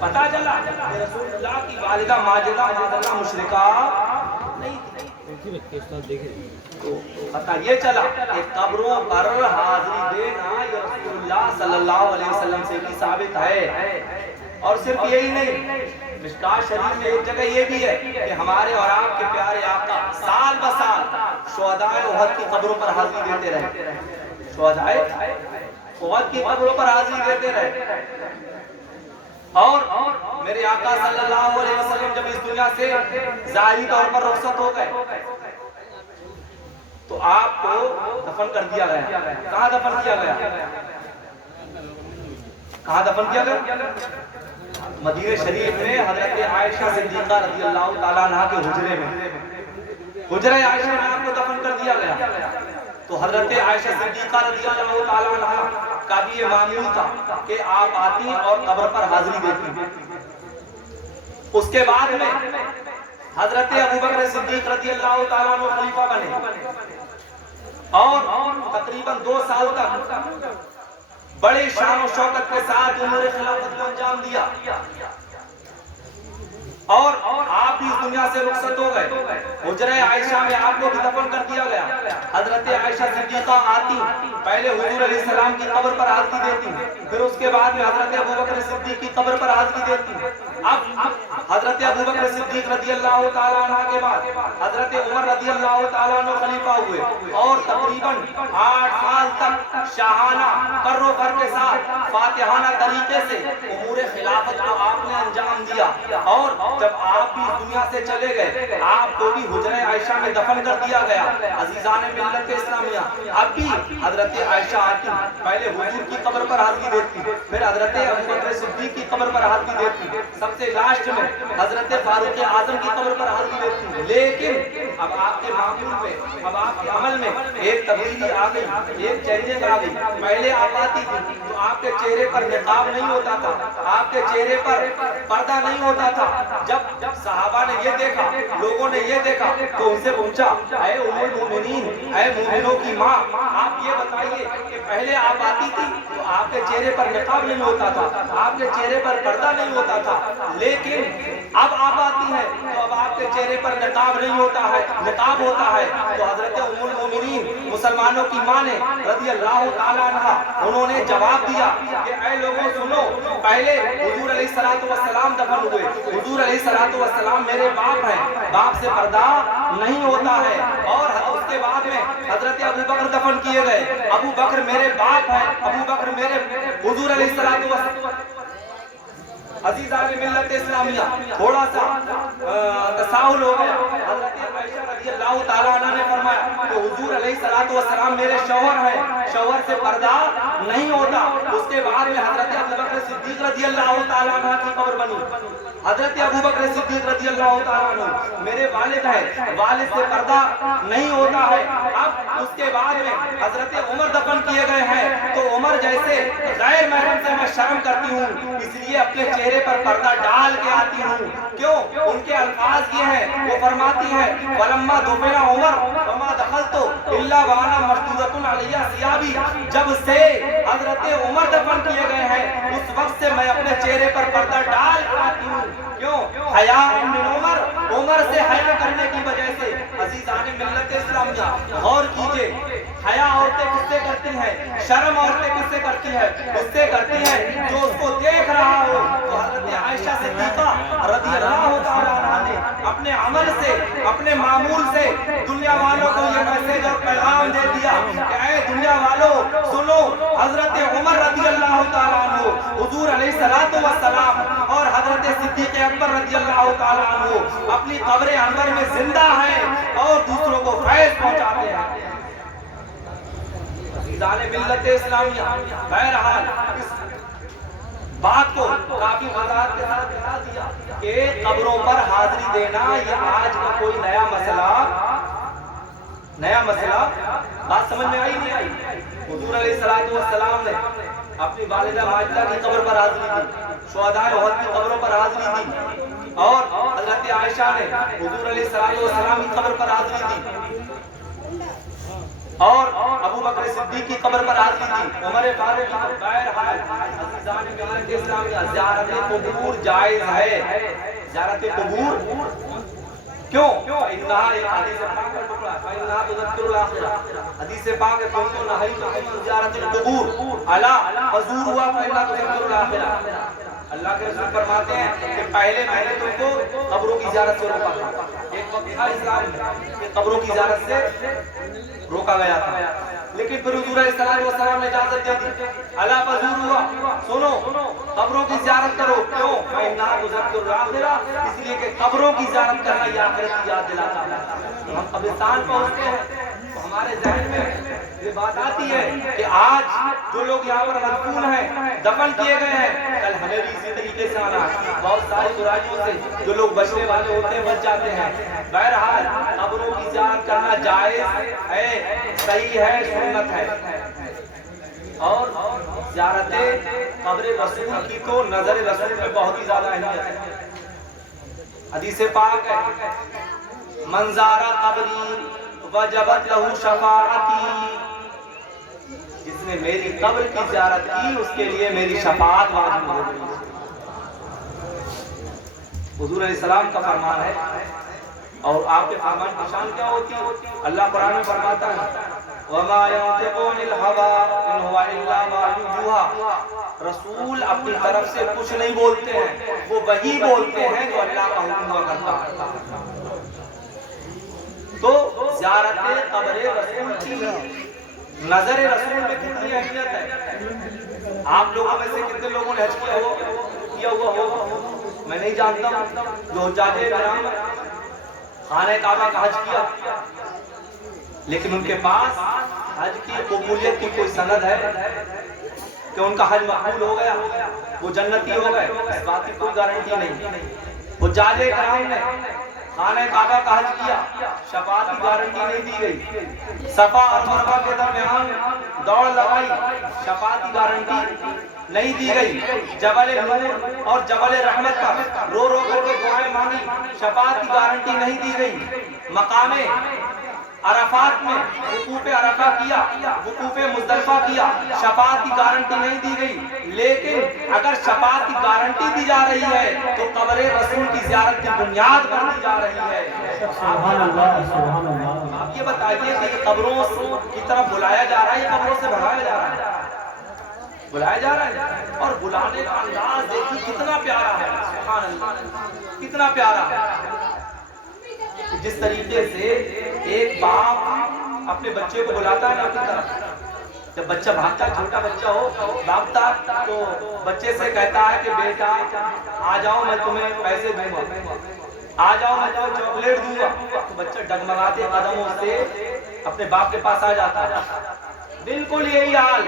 پتہ چلا کہ رسول اللہ کی والدہ ماجدہ معاذ مشرکہ نہیں تھی۔ تو پتہ یہ چلا کہ قبروں پر حاضری دینا یہ رسول اللہ صلی اللہ علیہ وسلم سے بھی ثابت ہے۔ اور صرف یہی نہیں، مشکات شریف میں ایک جگہ یہ بھی ہے کہ ہمارے اور آپ کے پیارے آقا سال بسال شہدائے احد کی قبروں پر حاضری دیتے رہے، شہدائے احد کی قبروں پر حاضری دیتے رہے۔ اور میرے آقا صلی اللہ علیہ وسلم جب اس دنیا سے ظاہری طور پر رخصت ہو گئے تو آپ کو دفن کر دیا گیا۔ کہاں دفن کیا گیا؟ کہاں دفن کیا گیا؟ مدینہ شریف میں حضرت عائشہ صدیقہ رضی اللہ تعالیٰ عنہ کے حجرے میں، حجرہ عائشہ میں آپ کو دفن کر دیا گیا۔ تو حضرت عائشہ صدیقہ رضی اللہ تعالیٰ عنہ کا بھی یہ معمول تھا کہ آپ آتی اور قبر پر حاضری دیتی۔ اس کے بعد میں حضرت ابوبکر صدیق رضی اللہ تعالیٰ عنہ خلیفہ بنے، اور تقریباً 2 سال تک بڑے شان و شوکت کے ساتھ امور خلافت کو انجام دیا، اور آپ بھی اس دنیا سے رخصت ہو گئے۔ حجرہ عائشہ میں آپ کو بھی دفن کر دیا گیا۔ حضرت عائشہ صدیقہ آتی، پہلے حضور علیہ السلام کی قبر پر حاضری دیتی، پھر اس کے بعد میں حضرت ابوبکر صدیق کی قبر پر حاضری دیتی۔ اب حضرت ابوبکر صدیق رضی اللہ تعالیٰ عنہ کے بعد حضرت عمر رضی اللہ تعالیٰ عنہ خلیفہ ہوئے، اور تقریباً 8 سال تک شاہانہ کر و فر کے ساتھ فاتحانہ طریقے سے امور خلافت کو آپ نے انجام دیا۔ اور جب آپ بھی اس دنیا سے چلے گئے، آپ کو بھی حجرہ عائشہ میں دفن کر دیا گیا۔ عزیزان ملت اسلامیہ، اب بھی حضرت عائشہ آتی، پہلے حضور کی قبر پر حاضری دیتی، پھر حضرت ابوبکر صدیق کی قبر پر حاضری دیتی، سب سے لاسٹ میں حضرت فاروق اعظم کی قبر پر حاضری دیتی۔ لیکن اب آپ کے معمول میں، اب آپ کے عمل میں ایک تبدیلی آ گئی، ایک چینجنگ آ گئی۔ پہلے آپ آتی تھی تو آپ کے چہرے پر نقاب نہیں ہوتا تھا، آپ کے چہرے پر پردہ نہیں ہوتا تھا۔ جب صحابہ نے یہ دیکھا، لوگوں نے یہ دیکھا، تو ان سے پوچھا اے ام المومنین، اے مومنوں کی ماں، آپ یہ بتائیے کہ پہلے آپ آتی تھی تو آپ کے چہرے پر نقاب نہیں ہوتا تھا، آپ کے چہرے پر پردہ نہیں ہوتا تھا، لیکن اب آپ آتی ہیں تو اب آپ کے چہرے پر نقاب نہیں ہوتا ہے، نقاب ہوتا ہے۔ تو حضرت ام المومنین مسلمانوں کی ماں نے رضی اللہ تعالیٰ عنہ، انہوں نے جواب دیا کہ اے لوگوں سنو، پہلے حضور علیہ السلام دفن ہوئے، حضور علیہ السلام میرے باپ ہیں، باپ سے پردہ نہیں ہوتا ہے، اور اس کے بعد میں حضرت ابوبکر دفن کیے گئے، ابوبکر میرے باپ ہیں، ابوبکر میرے حضور علیہ السلام۔ عزیزان ملت اسلامیہ، تھوڑا سا تساہل ہو گیا۔ حضرت عائشہ رضی اللہ تعالیٰ عنہ نے فرمایا کہ حضور علیہ السلام میرے شوہر ہیں، شوہر سے پردہ نہیں ہوتا۔ اس کے بعد میں حضرت ابوبکر صدیق رضی اللہ تعالیٰ عنہ کی قبر بنی۔ حضرت ابوبکر صدیق رضی اللہ تعالیٰ عنہ میرے والد ہیں، والد سے پردہ نہیں ہوتا ہے۔ اب اس کے بعد میں حضرت عمر دفن کیے گئے ہیں، تو عمر جیسے غیر محرم سے میں شرم کرتی ہوں، اس لیے اپنے چہرے پر پردہ ڈال کے آتی ہوں۔ کیوں؟ ان کے الفاظ یہ ہیں، وہ فرماتی ہیں وَلَمَّا دُفِنَ عُمَرُ وَمَا دَخَلْتُ دفنتو الا وانا مردودۃ علی ثیابی، جب سے حضرت عمر دفن کیے گئے ہیں اس وقت سے میں اپنے چہرے پر پردہ ڈال آتی ہوں. کیوں؟ حیا من عمر، عمر سے حیا کرنے کی وجہ سے. عزیزان ملت اسلامیہ غور کیجئے، حیا عورتیں کس سے کرتی ہیں؟ شرم عورتیں کس سے کرتی ہیں؟ اس سے کرتی ہیں جو اس کو دیکھ رہا ہو. تو حضرت عائشہ صدیقہ رضی اللہ تعالیٰ عنہا نے اپنے عمل سے، اپنے معمول سے دنیا والوں کو یہ میسج اور پیغام دے دیا کہ اے دنیا والوں سنو، حضرت عمر رضی اللہ تعالیٰ عنہ حضور علیہ الصلوۃ والسلام اور حضرت صدیق اکبر رضی اللہ تعالیٰ عنہ اپنی قبر انور میں زندہ ہیں اور دوسروں کو فیض پہنچاتے ہیں. عزیزان ملت اسلامیہ بہرحال اس بات کو کافی وضاحت کے ساتھ بتا دیا کہ قبروں پر حاضری دینا یہ آج کا کوئی نیا مسئلہ. بات سمجھ میں آئی نہیں آئی؟ حضور علیہ السلام نے اپنی والدہ ماجدہ کی قبر پر حاضری دی، شہداء احد کی قبروں پر حاضری دی، اور حضرت عائشہ نے حضور علیہ السلام کی قبر پر حاضری دی، اور ابو بکر صدیق کی قبر پر حاضری دی، عمر فاروق کی. بہرحال عزیزان ملت اسلامیہ زیارت قبور جائز ہے. زیارت قبور کیوں؟ انہا ایک حدیث پاک کا ٹکڑا ہے، فإنها تذکر الآخرہ. حدیث پاک ہے تم تو نہیتکم عن زیارت القبور الا فزوروها فإنها تذکر الآخرہ. اللہ کے رسول فرماتے ہیں کہ پہلے میں نے تم کو قبروں کی زیارت سے روکا تھا. ایک وقت تھا اسلام میں کہ قبروں کی زیارت سے روکا گیا تھا، لیکن پھر حضور علیہ السلام نے اجازت دے دی. الا فزوروها، سنو قبروں کی زیارت کرو. کیوں؟ فإنها تذکر الآخرہ، اس لیے کہ قبروں کی زیارت کرنا یہ آخرت کی یاد دلاتا ہے. ہم قبرستان پہنچتے ہیں تو ہمارے ذہن میں یہ بات آتی ہے کہ آج جو لوگ یہاں پر مدفون ہیں، دفن کیے گئے ہیں، کل ہمیں بھی اسی طریقے سے آنا ہے. بہت ساری برائیوں سے جو لوگ بچنے والے ہوتے ہیں بچ جاتے ہیں. بہرحال قبروں کی زیارت کرنا جائز ہے، صحیح ہے، سنت ہے. اور زیارت قبر رسول کی تو نظر رسول میں بہت ہی زیادہ اہمیت ہے. حدیث پاک ہے من زار قبری وجبت لہ شفاعتی، جس نے میری قبر کی زیارت کی اس کے لیے میری شفاعت واجب ہو گئی. حضور علیہ السلام کا فرمان ہے، اور آپ کے فرمان کی شان کیا ہوتی ہے؟ اللہ قرآن میں فرماتا ہے وَمَا يَنْطِقُ عَنِ الْهَوَىٰ إِنْ هُوَ إِلَّا وَحْيٌ يُوحَىٰ. رسول اپنی طرف سے کچھ نہیں بولتے ہیں، وہ وہی بولتے ہیں جو اللہ کا حکم ہوا کرتا ہے. تو زیارت قبر رسول کی نظر رسول میں کتنی اہمیت ہے. آپ لوگوں میں سے کتنے لوگوں نے حج کیا ہوا ہوگا؟ میں نہیں جانتا ہوں. جو حجاج کرام خانہ کعبہ کا حج کیا لیکن ان کے پاس حج کی قبولیت کی کوئی سند ہے کہ ان کا حج مقبول ہو گیا، وہ جنتی ہو گئے؟ اس بات کی کوئی گارنٹی نہیں. حجاج کرام نے خانہ کعبہ کا حج کیا، شفاعت کی گارنٹی نہیں دی گئی. صفا اور مروہ کے درمیان دوڑ لگائی، شفاعت کی گارنٹی نہیں دی گئی. جبل نور اور جبل رحمت پر رو رو کر کے دعائیں مانگی، شفاعت کی گارنٹی نہیں دی گئی. مقام عرفات میں وقوف عرفہ کیا، وقوف مزدلفہ کیا، شفاعت کی گارنٹی نہیں دی گئی. لیکن اگر شفاعت کی گارنٹی دی جا رہی ہے تو قبر رسول کی زیارت کی بنیاد پر دی جا رہی ہے. سبحان اللہ سبحان اللہ. آپ یہ بتائیے کہ یہ قبروں کی طرف بلایا جا رہا ہے، یہ قبروں سے بھگایا جا رہا ہے؟ بلایا جا رہا ہے. اور بلانے کا انداز دیکھیے کتنا پیارا ہے. سبحان اللہ، کتنا پیارا ہے. جس طریقے سے ایک باپ اپنے بچے کو بلاتا ہے نا اپنی طرف، جب بچہ بھاگتا ہے، چھوٹا بچہ ہو بھاگتا تو بچے سے کہتا ہے کہ بیٹا آ جاؤ میں تمہیں پیسے دوں گا، آ جاؤ میں تمہیں چاکلیٹ دوں گا. تو بچہ ڈگمگاتے قدموں سے اپنے باپ کے پاس آ جاتا ہے. بالکل یہی حال،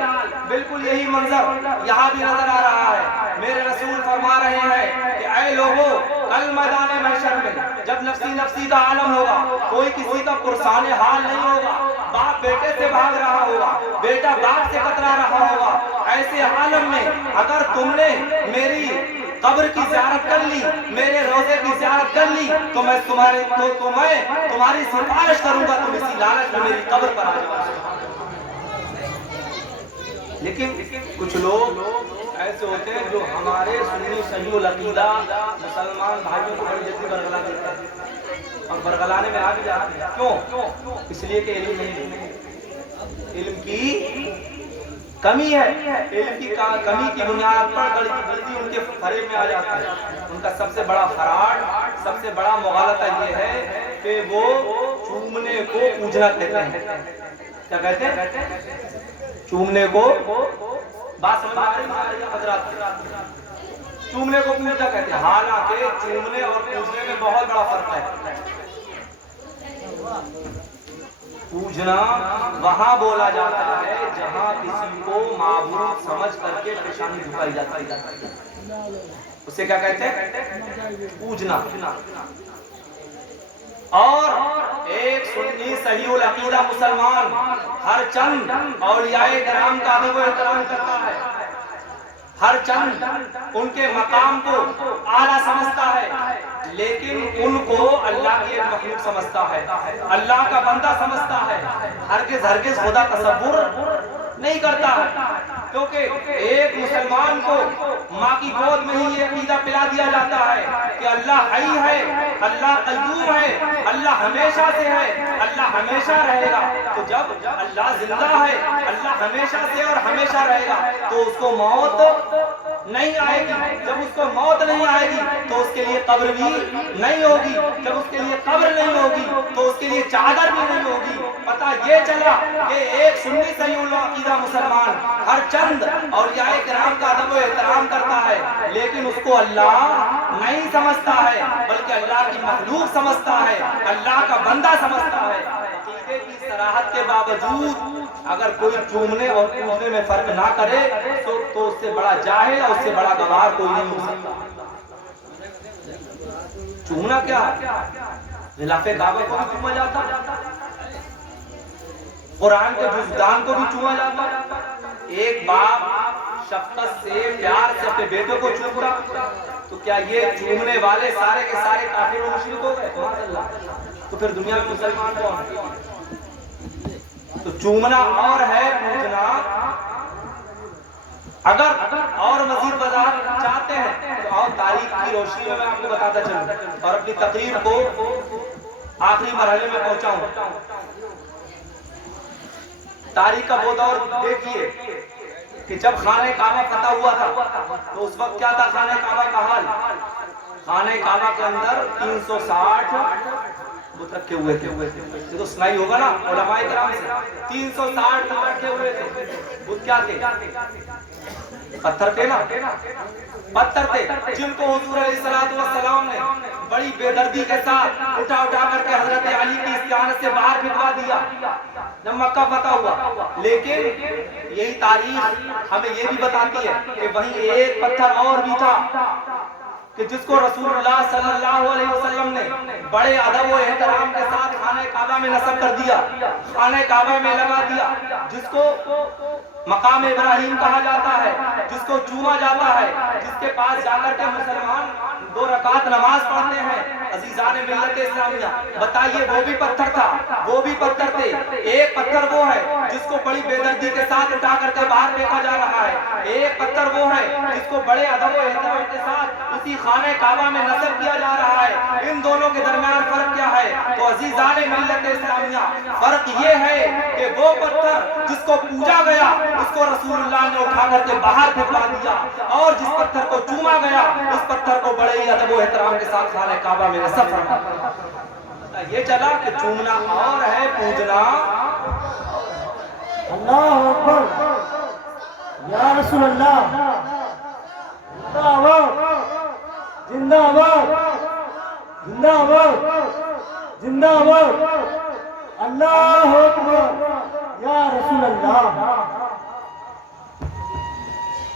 بالکل یہی منظر یہاں بھی نظر آ رہا ہے. میرے رسول فرما رہے ہیں کہ اے لوگوں، کل میدان محشر میں جب نفسی نفسی کا عالم ہوگا، کوئی کسی کا پرسان حال نہیں ہوگا. باپ بیٹے سے بھاگ رہا ہوگا، بیٹا باپ سے کترا رہا ہوگا. ایسے عالم میں اگر تم نے میری قبر کی زیارت کر لی، میرے روزے کی زیارت کر لی تو میں تمہاری سفارش کروں گا، تم اسی لالچ میں میری قبر پر آ جاؤ۔ لیکن کچھ لوگ ایسے ہوتے ہیں جو ہمارے سنی صحیح العقیدہ مسلمان بھائیوں کو بڑی جلدی برگلا دیتے ہیں اور برگلانے میں آ بھی جاتے ہیں۔ کیوں؟ اس لیے کہ علم نہیں ہے، علم کی کمی ہے، علم کی کمی کی بنیاد پر غلطی ان کے فریب میں آ جاتا ہے۔ ان کا سب سے بڑا فراڈ، سب سے بڑا مغالطہ یہ ہے کہ وہ چومنے کو پوجنا کہتے ہیں۔ کیا کہتے ہیں؟ چومنے کو، بات سمجھ آ رہی ہے حضرات؟ چومنے کو پوجنا کہتے ہیں، حالانکہ چومنے اور پوجنے میں بہت بڑا فرق ہے۔ پوجنا وہاں بولا جاتا ہے جہاں کسی کو معبود سمجھ کر کے پیشانی جھکائی جاتی ہے، اسے کیا کہتے ہیں؟ پوجنا۔ اور ایک سنی صحیح العقیدہ مسلمان ہر چند اولیاء کرام کا ادب و احترام کرتا ہے، ہر چند ان کے مقام کو اعلیٰ سمجھتا ہے، لیکن ان کو اللہ کی ایک مخلوق سمجھتا ہے، اللہ کا بندہ سمجھتا ہے، ہرگز خدا تصور نہیں کرتا ہے۔ کیونکہ ایک مسلمان کو ماں کی گود میں ہی یہ عقیدہ پلا دیا جاتا ہے کہ اللہ حی ہے، اللہ قیوم ہے، اللہ ہمیشہ سے ہے، اللہ ہمیشہ رہے گا۔ تو جب اللہ زندہ ہے، اللہ ہمیشہ سے اور ہمیشہ رہے گا، تو اس کو موت نہیں آئے گی۔ جب اس کو موت نہیں آئے گی تو اس کے لیے قبر بھی نہیں ہوگی، جب اس کے لیے قبر نہیں ہوگی تو اس کے لیے چادر بھی نہیں ہوگی۔ پتہ یہ چلا کہ ایک سنی صحیح العقیدہ مسلمان ہر چند اولیاء کرام کا ادب و احترام کرتا ہے، لیکن اس کو اللہ نہیں سمجھتا ہے، بلکہ اللہ کی مخلوق سمجھتا ہے، اللہ کا بندہ سمجھتا ہے۔ عقیدے کی صراحت کے باوجود اگر کوئی چومنے اور پوجنے میں فرق نہ کرے تو اس سے بڑا جاہل اور اس سے بڑا گوار کوئی نہیں ہو سکتا۔ چومنا کیا ہے؟ غلاف کعبہ کو بھی چوما جاتا، قرآن کے جزدان کو بھی چوما جاتا۔ ایک باپ شفقت سے، پیار سے اپنے بیٹے کو چومتا، تو کیا یہ چومنے والے سارے کے سارے کافر و مشرک ہو گئے؟ تو پھر دنیا میں مسلمان کون؟ تو چومنا اور ہے پوجنا۔ اگر اور مزید وضاحت چاہتے ہیں تو آؤ تاریخ کی روشنی میں آپ کو بتاتا چلوں اور اپنی تقریر کو آخری مرحلے میں پہنچاؤں۔ تاریخ کا وہ دور دیکھیے کہ جب خانہ کعبہ فتح ہوا تھا تو اس وقت کیا تھا خانہ کعبہ کا حال؟ خانہ کعبہ کے اندر 360 بت رکھے ہوئے تھے۔ یہ تو سنائی ہوگا نا علماء کرام سے، 360 بت رکھے ہوئے تھے۔ بت کیا تھے؟ پتھر تھے نا، پتھر تھے جن کو حضور علیہ السلام نے بڑی بے دردی کے ساتھ اٹھا کر کے حضرت علی کی استعانت سے باہر پھینکوا دیا جب مکہ فتح ہوا۔ لیکن یہی تاریخ ہمیں یہ بھی بتاتی ہے کہ وہیں ایک پتھر اور بھی تھا کہ جس کو رسول اللہ صلی اللہ علیہ وسلم نے بڑے ادب و احترام کے ساتھ خانہ کعبہ میں نصب کر دیا، خانہ کعبہ میں لگا دیا، جس کو مقام ابراہیم کہا جاتا ہے، جس کو چوما جاتا ہے، جس کے پاس جا کر کے مسلمان 2 رکعت نماز پڑھتے ہیں۔ عزیزان ملت اسلامیہ، بتائیے وہ بھی پتھر تھا، وہ بھی پتھر تھے۔ ایک پتھر وہ ہے جس کو بڑی بے دردی کے ساتھ اٹھا کر کے باہر پھینکا جا رہا ہے، ایک پتھر وہ ہے جس کو بڑے ادب و احترام کے ساتھ اسی خانہ کعبہ میں نصب کیا جا رہا ہے۔ ان دونوں کے درمیان فرق کیا ہے؟ تو عزیزان ملت اسلامیہ، فرق یہ ہے کہ وہ پتھر جس کو پوجا گیا اس کو رسول اللہ نے اٹھا کر کے باہر پھینکا دیا، اور جس پتھر کو چوما گیا اس پتھر کو بڑے ہی ادب و احترام کے ساتھ خانہ کعبہ میں نصب فرمایا۔ یہ چلا کہ چومنا اور ہے، پوجنا۔ اللہ اکبر، یا رسول اللہ، زندہ آباد، زندہ آباد، زندہ آباد، زندہ آباد، اللہ اکبر، یا رسول اللہ۔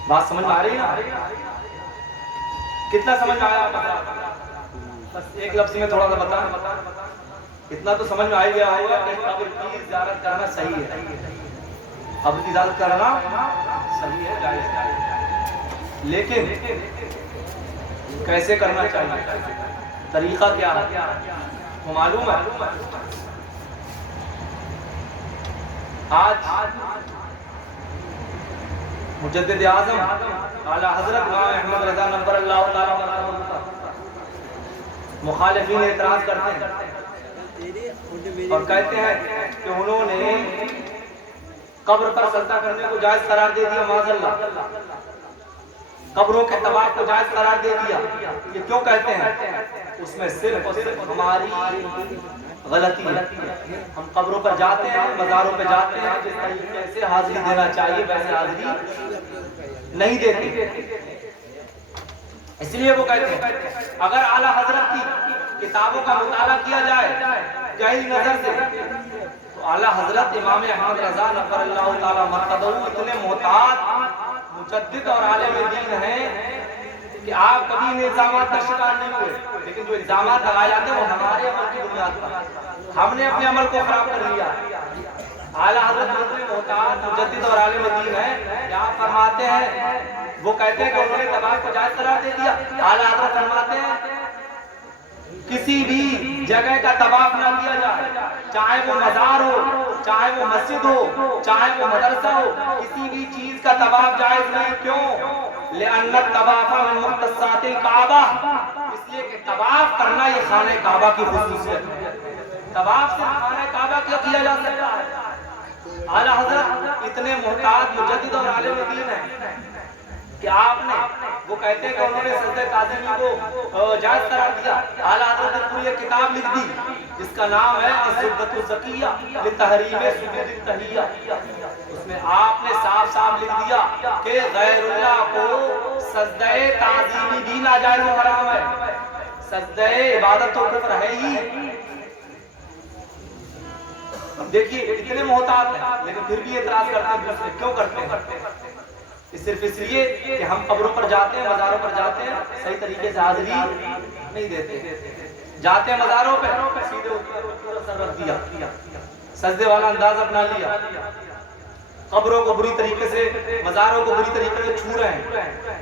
بات سمجھ میں آ رہی ہے نا؟ کتنا سمجھ میں آیا؟ بس ایک لفظ میں تھوڑا سا بتا، اتنا تو سمجھ میں آ گیا ہوگا کہ قبر کی زیارت کرنا صحیح ہے، قبر کی زیارت کرنا صحیح ہے، جائز ہے۔ لیکن کیسے کرنا چاہیے، طریقہ کیا ہے وہ معلوم ہے؟ آج مجدد اعظم اعلیٰ حضرت امام احمد رضا نبر اللہ تعالیٰ مرتبہ مخالفین اعتراض کرتے ہیں اور کہتے ہیں کہ انہوں نے قبر پر سجدہ کرنے کو جائز قرار دے دیا، معاذ اللہ، قبروں کے طواف کو جائز قرار دے دیا۔ یہ کیوں کہتے ہیں؟ اس میں صرف اور صرف ہماری غلطی ہے۔ ہم قبروں پر جاتے ہیں، مزاروں پہ جاتے ہیں، جس طریقے سے حاضری دینا چاہیے ویسے حاضری نہیں دیتے۔ اس لیے وہ کہتے ہیں اگر اعلیٰ حضرت کی کتابوں کا مطالعہ کیا جائے گہری نظر سے تو اعلیٰ حضرت امام احمد رضا نبر اللہ تعالیٰ مرتبہ اتنے محتاط، مجدد اور عالم دین ہیں کہ آپ کبھی ان الزامات کا شکار نہیں ہوئے، لیکن جو الزامات لگائے جاتے ہیں وہ ہمارے عمل کی بنیاد پر، ہم نے اپنے عمل کو خراب کر لیا۔ اعلیٰ حضرت اتنے محتاط، مجدد اور عالم دین ہیں کہ آپ فرماتے ہیں، وہ کہتے ہیں کہ انہوں نے طواف کو جائز قرار دے دیا۔ اعلیٰ حضرت فرماتے ہیں کسی بھی جگہ کا طواف نہ کیا جائے، چاہے وہ مزار ہو، چاہے وہ مسجد ہو، چاہے وہ مدرسہ ہو، کسی بھی چیز کا طواف جائز نہیں۔ کیوں؟ لأن الطواف من مختصات الکعبہ، اس لیے کہ طواف کرنا یہ خانہ کعبہ کی خصوصیت ہے، طواف صرف خانہ کعبہ کیا جا سکتا ہے۔ اعلیٰ حضرت اتنے محتاط، مجدد اور عالم دین ہیں کہ آپ نے، وہ کہتے ہیں کہ انہوں نے سجدہ تعظیمی کو جائز قرار دیا۔ اعلیٰ حضرت نے پوری ایک کتاب لکھ دی جس کا نام ہے الزبدۃ الزکیہ لتحریم سجود التحیہ۔ اس میں آپ نے صاف صاف لکھ دیا کہ غیر اللہ کو سجدہ تعظیمی بھی ناجائز و حرام ہے، سجدہ عبادت تو کفر ہے ہی۔ دیکھیے اتنے محتاط ہیں لیکن پھر بھی اعتراض کرتے ہیں دوسرے، کیوں کرتے ہیں؟ صرف اس لیے کہ ہم قبروں پر جاتے ہیں، مزاروں پر جاتے ہیں، صحیح طریقے سے حاضری نہیں دیتے، جاتے ہیں مزاروں پہ سیدھے سر رکھ دیا، سجدے والا انداز اپنا لیا، قبروں کو بری طریقے سے، مزاروں کو بری طریقے سے چھو رہے ہیں۔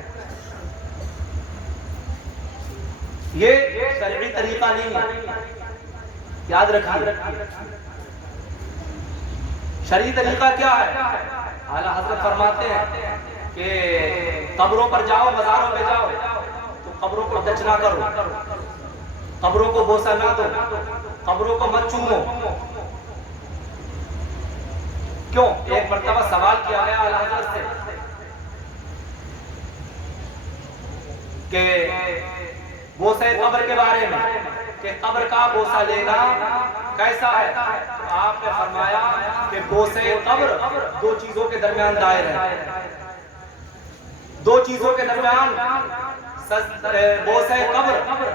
یہ شرعی طریقہ نہیں ہے، یاد رکھیے۔ شرعی طریقہ کیا ہے؟ اعلیٰ حضرت فرماتے ہیں کہ قبروں پر جاؤ، مزاروں پہ جاؤ تو قبروں کو ٹچ نہ کرو، قبروں کو بوسہ نہ دو، قبروں کو مت چومو۔ کیوں؟ ایک مرتبہ سوال کیا گیا اعلیٰ حضرت سے کہ بوسہ قبر کے بارے میں، کہ قبر کا بوسہ لینا کیسا ہے؟ آپ نے فرمایا کہ بوسہ قبر دو چیزوں کے درمیان دائر ہے، دو چیزوں کے درمیان بوسہ قبر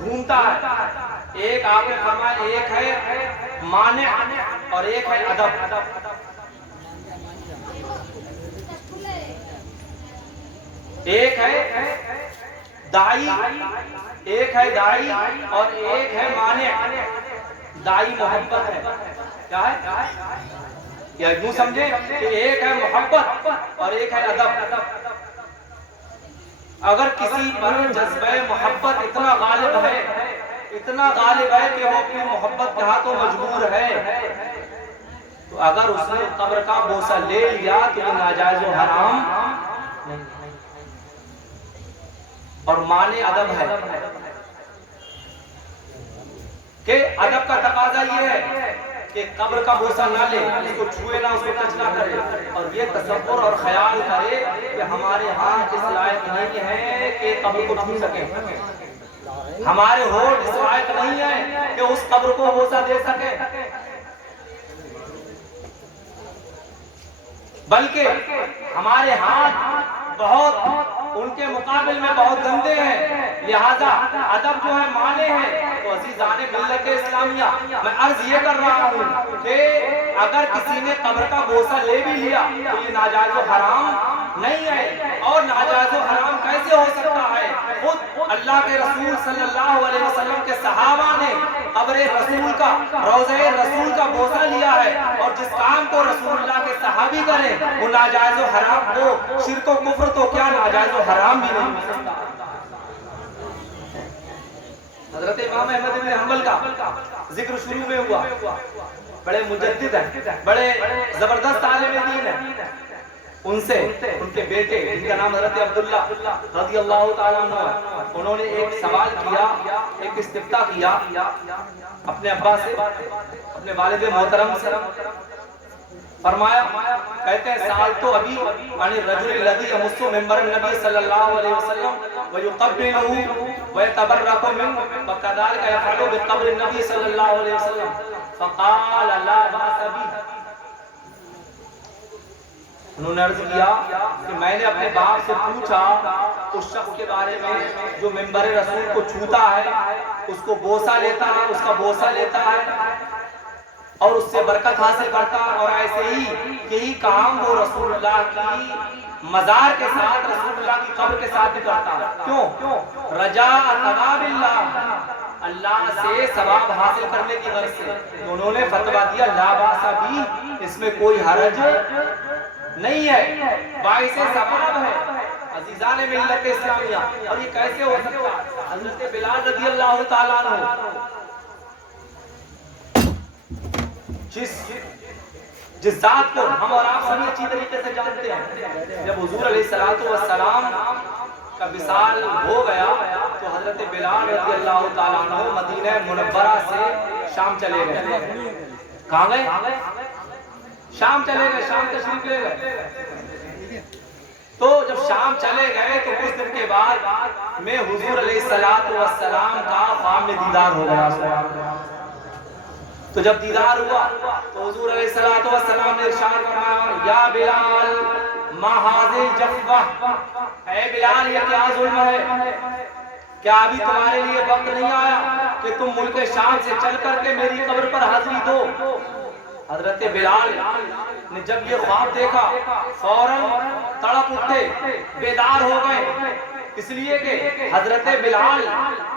گھومتا ہے۔ ایک آپ نے فرمایا ایک ہے مانع اور ایک ہے ادب۔ ایک ہے دائی، ایک ہے دائی اور ایک ہے مانع۔ دائی محبت ہے، کیا ہے؟ یا یوں سمجھے کہ ایک ہے محبت اور ایک ہے ادب۔ اگر کسی پر جذبہ محبت اتنا غالب ہے، اتنا غالب ہے کہ وہ اپنی محبت کے ہاتھوں مجبور ہے، تو اگر اس نے قبر کا بوسہ لے لیا تو یہ ناجائز و حرام نہیں، اور معنی ادب ہے کہ ادب کا تقاضا یہ ہے کہ قبر کا بوسہ نہ لے، اس کو چھوئے نہ، اس کو ٹچ نہ کرے، اور یہ تصور اور خیال کرے کہ ہمارے ہاں اس لائق نہیں ہے کہ قبر کو چھو سکیں، ہمارے ہونٹ اس لائق نہیں ہے کہ اس قبر کو بوسہ دے سکیں، بلکہ ہمارے ہاتھ بہت ان کے مقابل میں بہت گندے ہیں، لہذا ادب جو ہے مانے ہیں۔ تو عزیزان ملت اسلامیہ، میں عرض یہ کر رہا ہوں کہ اگر کسی نے قبر کا بوسہ لے بھی لیا تو یہ ناجائز و حرام نہیں ہے، اور ناجائز و حرام کیسے ہو سکتا ہے؟ خود اللہ کے رسول صلی اللہ علیہ وسلم کے صحابہ نے قبر رسول کا، روضہ رسول کا بوسہ لیا ہے، اور جس کام کو رسول اللہ کے صحابی کریں وہ ناجائز و حرام ہو، شرک و کفر تو کیا ناجائز و حرام بھی نہیں ہو سکتا۔ حضرت امام احمد بن حنبل کا ذکر شروع میں ہوا، بڑے مجدد ہیں، بڑے زبردست عالم دین ہیں. ان سے ان کے بیٹے جن کا نام حضرت عبداللہ رضی اللہ تعالیٰ عنہ ہے، انہوں نے ایک سوال کیا، ایک استفتاء کیا اپنے ابا سے، اپنے والد محترم سے. فرمایا، کہتے ہیں سال تو ابھی عن الرجل الذي يمس منبر النبي صلی اللہ علیہ وسلم ويقبله ويتبرك منه فكذلك يفعل بقبر النبي صلی اللہ علیہ وسلم فقال لا بأس به. انہوں نے عرض کیا کہ میں نے اپنے باپ سے پوچھا اس شخص کے بارے میں جو منبر رسول کو چھوتا ہے، اس کو بوسہ لیتا ہے، اس کا بوسہ لیتا ہے اور اس سے برکت حاصل کرتا، اور ایسے ہی یہی کام وہ رسول اللہ کی مزار کے ساتھ، رسول اللہ کی قبر کے ساتھ بھی کرتا ہے. کیوں؟ رجاء ثواب اللہ، اللہ سے ثواب حاصل کرنے کی غرض سے. انہوں نے فتویٰ دیا لا باس بھی، اس میں کوئی حرج نہیں ہے، باعث ثواب ہے. عزیزان ملت اسلامیہ، اور یہ کیسے ہو سکتا ہے؟ حضرت بلال رضی اللہ تعالیٰ عنہ جس ذات کو ہم اور آپ سبھی اچھی طریقے سے جانتے ہیں، جب حضور علیہ السلام کا وصال ہو گیا تو حضرت بلال رضی اللہ تعالیٰ عنہ مدینہ منورہ سے شام چلے گئے. کہاں گئے؟ شام چلے گئے، شام تشریف لے گئے. تو جب شام چلے گئے تو کچھ دن کے بعد میں حضور علیہ السلام کا خواب میں دیدار ہو گیا. تو جب دیدار ہوا تو حضور علیہ السلام نے ارشاد فرمایا یا بلال ما ھذہ جفوہ، اے بلال یہ کیا ظلم ہے؟ کیا ابھی تمہارے لیے وقت نہیں آیا کہ تم ملک شام سے چل کر کے میری قبر پر حاضری دو؟ حضرت بلال نے جب یہ خواب دیکھا فوراً تڑپ اٹھے، بیدار ہو گئے. اس لیے کہ حضرت بلال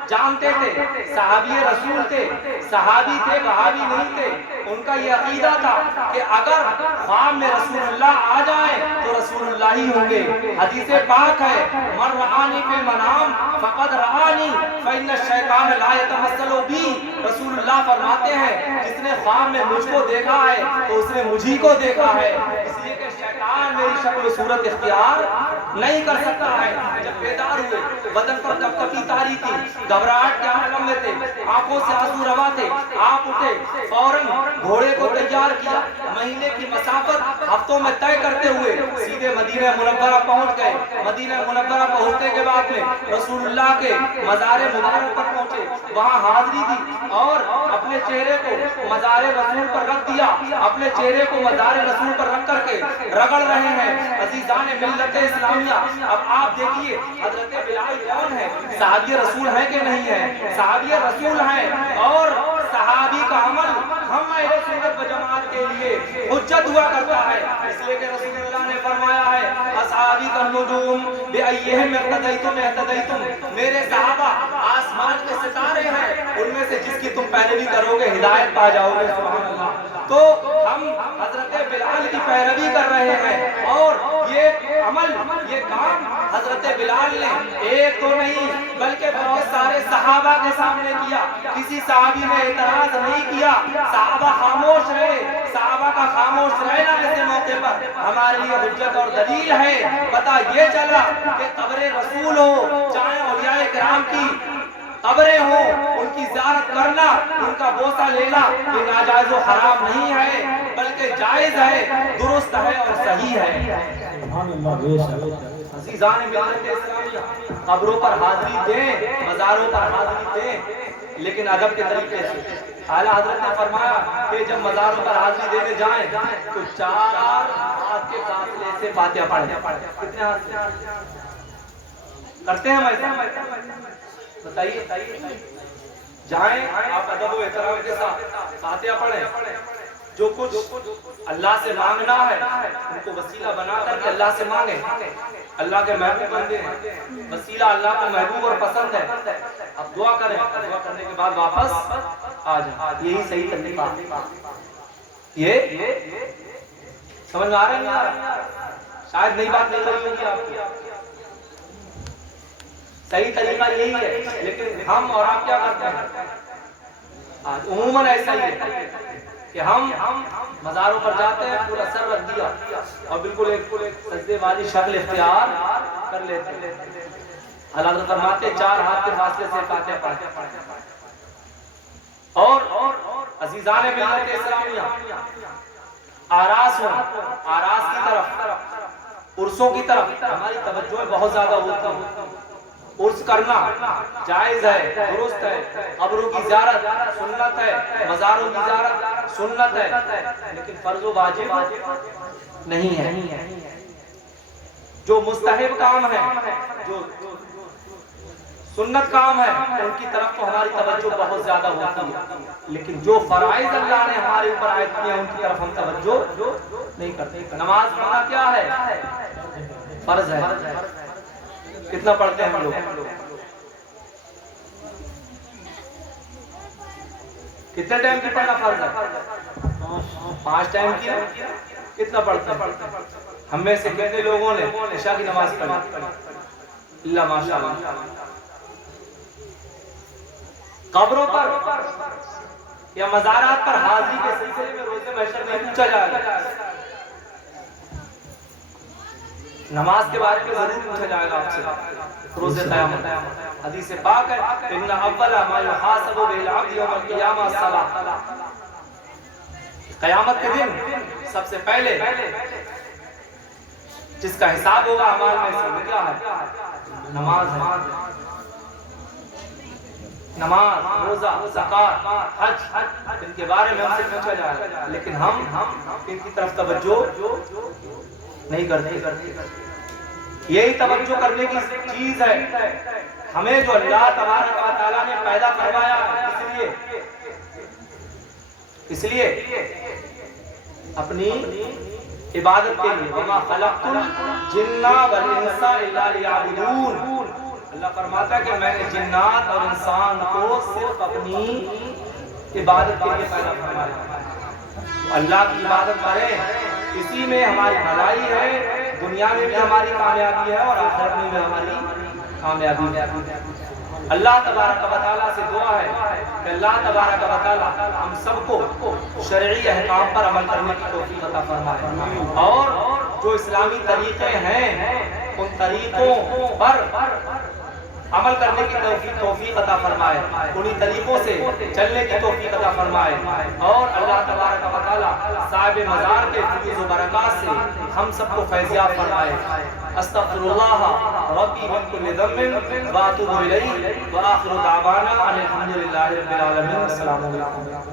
جانتے تھے صحابی رسول تھے، صحابی تھے، وہابی نہیں تھے. ان کا یہ عقیدہ تھا کہ اگر خواب میں رسول اللہ آ جائیں تو رسول اللہ ہی ہوں گے. حدیث پاک ہے من رآنی فی المنام فقد رآنی فإن الشیطان لا یتمثل بی. رسول اللہ فرماتے ہیں جس نے خواب میں مجھ کو دیکھا ہے تو اس نے مجھی کو دیکھا ہے، اس لیے کہ شیطان میری شکل و صورت اختیار نہیں کر سکتا ہے. جب بیدار ہوئے بدن پر کپکپی تاری تھی، گھبراہٹ کے عالم میں تھے، آنکھوں سے آنسو روا تھے. آپ اٹھے، فوراً گھوڑے کو تیار کیا، مہینے کی مسافت ہفتوں میں طے کرتے ہوئے سیدھے مدینہ منورہ پہنچ گئے. مدینہ منورہ پہنچنے کے بعد میں رسول اللہ کے مزار مبارک پر پہنچے، وہاں حاضری دی اور اپنے چہرے کو مزار رسول پر رکھ دیا. اپنے چہرے کو مزار رسول پر رکھ کر کے رگڑ رہے ہیں. عزیزان ملت اسلامیہ، اب آپ دیکھیے حضرت بلال کون ہے؟ صحابی رسول ہیں کہ نہیں ہے؟ صحابی رسول ہیں، اور صحابی کا عمل ہم اہل سنت و جماعت کے لیے حجت ہوا کرتا ہے. اس لیے کہ رسول اللہ نے فرمایا ہے اصحابی کا نجوم بأیہم اقتدیتم اہتدیتم، میرے صحابہ آسمان کے ستارے ہیں، ان میں سے جس کی تم پیروی کرو گے ہدایت پا جاؤ گے. سبحان اللہ. تو ہم حضرت بلال کی پیروی کر رہے ہیں، اور یہ عمل، یہ کام حضرت بلال نے ایک تو نہیں بلکہ بہت سارے صحابہ کے سامنے کیا. کسی صحابی نے اعتراض نہیں کیا، صحابہ خاموش رہے. صحابہ کا خاموش رہنا ایسے موقع پر ہمارے لیے حجت اور دلیل ہے. پتہ یہ چلا کہ قبر رسول ہو، چاہے اولیاء کرام کی قبریں ہوں، ان کی زیارت کرنا، ان کا بوسہ لینا یہ ناجائز و حرام نہیں ہے، بلکہ جائز ہے، درست ہے اور صحیح ہے. عزیزان ملت اسلامیہ، قبروں پر حاضری دیں، مزاروں پر حاضری دیں، لیکن ادب کے طریقے سے. اعلیٰ حضرت نے فرمایا کہ جب مزاروں پر حاضری دینے جائیں تو 4 ہاتھ کے فاصلے سے فاتحہ پڑھیں. کتنے ہاتھ سے کرتے ہیں ہم ایسا؟ بتائیے. جائیں آپ ادب و احترام کے ساتھ فاتحہ پڑھیں. جو کچھ اللہ سے مانگنا ہے ان کو وسیلہ بنا کر کے اللہ سے مانگیں. اللہ کے محبوب بندے ہیں، وسیلہ اللہ کو محبوب اور پسند ہے. اب دعا کریں، دعا کرنے کے بعد واپس آ جائیں. یہی صحیح طریقہ. یہ سمجھ میں آ رہا ہے نہیں آ رہا؟ شاید نئی بات نہیں کری ہوگی آپ کی. صحیح طریقہ یہی ہے، لیکن ہم اور آپ کیا کرتے ہیں؟ آج عموماً ایسا ہی ہے کہ ہم مزاروں پر جاتے ہیں، پورا سر رکھ دیا اور بالکل ایک سجدے والی شکل اختیار کر لیتے ہیں۔ اللہ تعالیٰ فرماتے ہیں 4 ہاتھ کے فاصلے سے فاتحہ پڑھیں۔ اور عزیزان ملت اسلامیہ، آراس کی طرف، عرسوں کی طرف ہماری توجہ بہت زیادہ ہوتی ہے۔ عرس کرنا جائز ہے، درست ہے، قبروں کی زیارت سنت ہے، مزاروں کی زیارت سنت ہے، لیکن فرض و واجب نہیں ہے۔ جو مستحب کام ہے، جو سنت کام ہے، ان کی طرف تو ہماری توجہ بہت زیادہ ہوتی ہے، لیکن جو فرائض اللہ نے ہمارے اوپر عائد کیا ان کی طرف ہم توجہ نہیں کرتے۔ نماز پڑھنا کیا ہے؟ فرض ہے۔ کتنا پڑھتے ہیں ہم لوگ؟ کتنے ٹائم کی پڑھنا فرض ہے؟ 5 ٹائم کی۔ کتنا پڑھتے ہیں؟ ہم میں سے کتنے لوگوں نے عشاء کی نماز پڑھی؟ اللہ ماشاء اللہ۔ قبروں پر یا مزارات پر حاضری کے سلسلے میں روز محشر میں پوچھا جائے گا، نماز کے بارے میں ضرور پوچھا جائے گا آپ سے روز قیامت۔ حدیث پاک ہے ان اول ما يحاسب به العبد يوم القيامه الصلاۃ، قیامت کے دن سب سے پہلے جس کا حساب ہوگا اعمال میں سے وہ کیا ہے؟ نماز ہے۔ نماز، روزہ، زکات، حج، ان کے بارے میں ہم سے پوچھا جائے گا، لیکن ہم ان کی طرف توجہ نہیں کرتے۔ یہی توجہ کرنے کی چیز ہے، ہمیں جو اللہ تبارک و تعالیٰ نے پیدا کروایا ہے، اس لیے اپنی عبادت کے لیے وما خلقت الجن والانس الا لیعبدون۔ اللہ فرماتا ہے کہ میں نے جنات اور انسان کو صرف اپنی عبادت کے لیے پیدا فرمایا۔ اللہ کی عبادت کریں، اسی میں ہماری بھلائی ہے، دنیا میں بھی ہماری کامیابی ہے اور آخرت میں بھی ہماری کامیابی ہے۔ اللہ تبارک و تعالیٰ سے دعا ہے کہ اللہ تبارک و تعالیٰ ہم سب کو شرعی احکام پر عمل کرنے کی توفیق عطا فرمائے، اور جو اسلامی طریقے ہیں ان طریقوں پر عمل کرنے کی توفیق عطا فرمائے، انہی طریقوں سے چلنے کی توفیق عطا فرمائے، اور اللہ تبارک و تعالیٰ صاحب مزار کے فیض و برکات سے ہم سب کو فیضیاب فرمائے۔ استغفر اللہ ربی من کل ذنب واتوب الیہ وآخر دعوانا ان الحمد للہ رب العالمین۔ السلام علیکم۔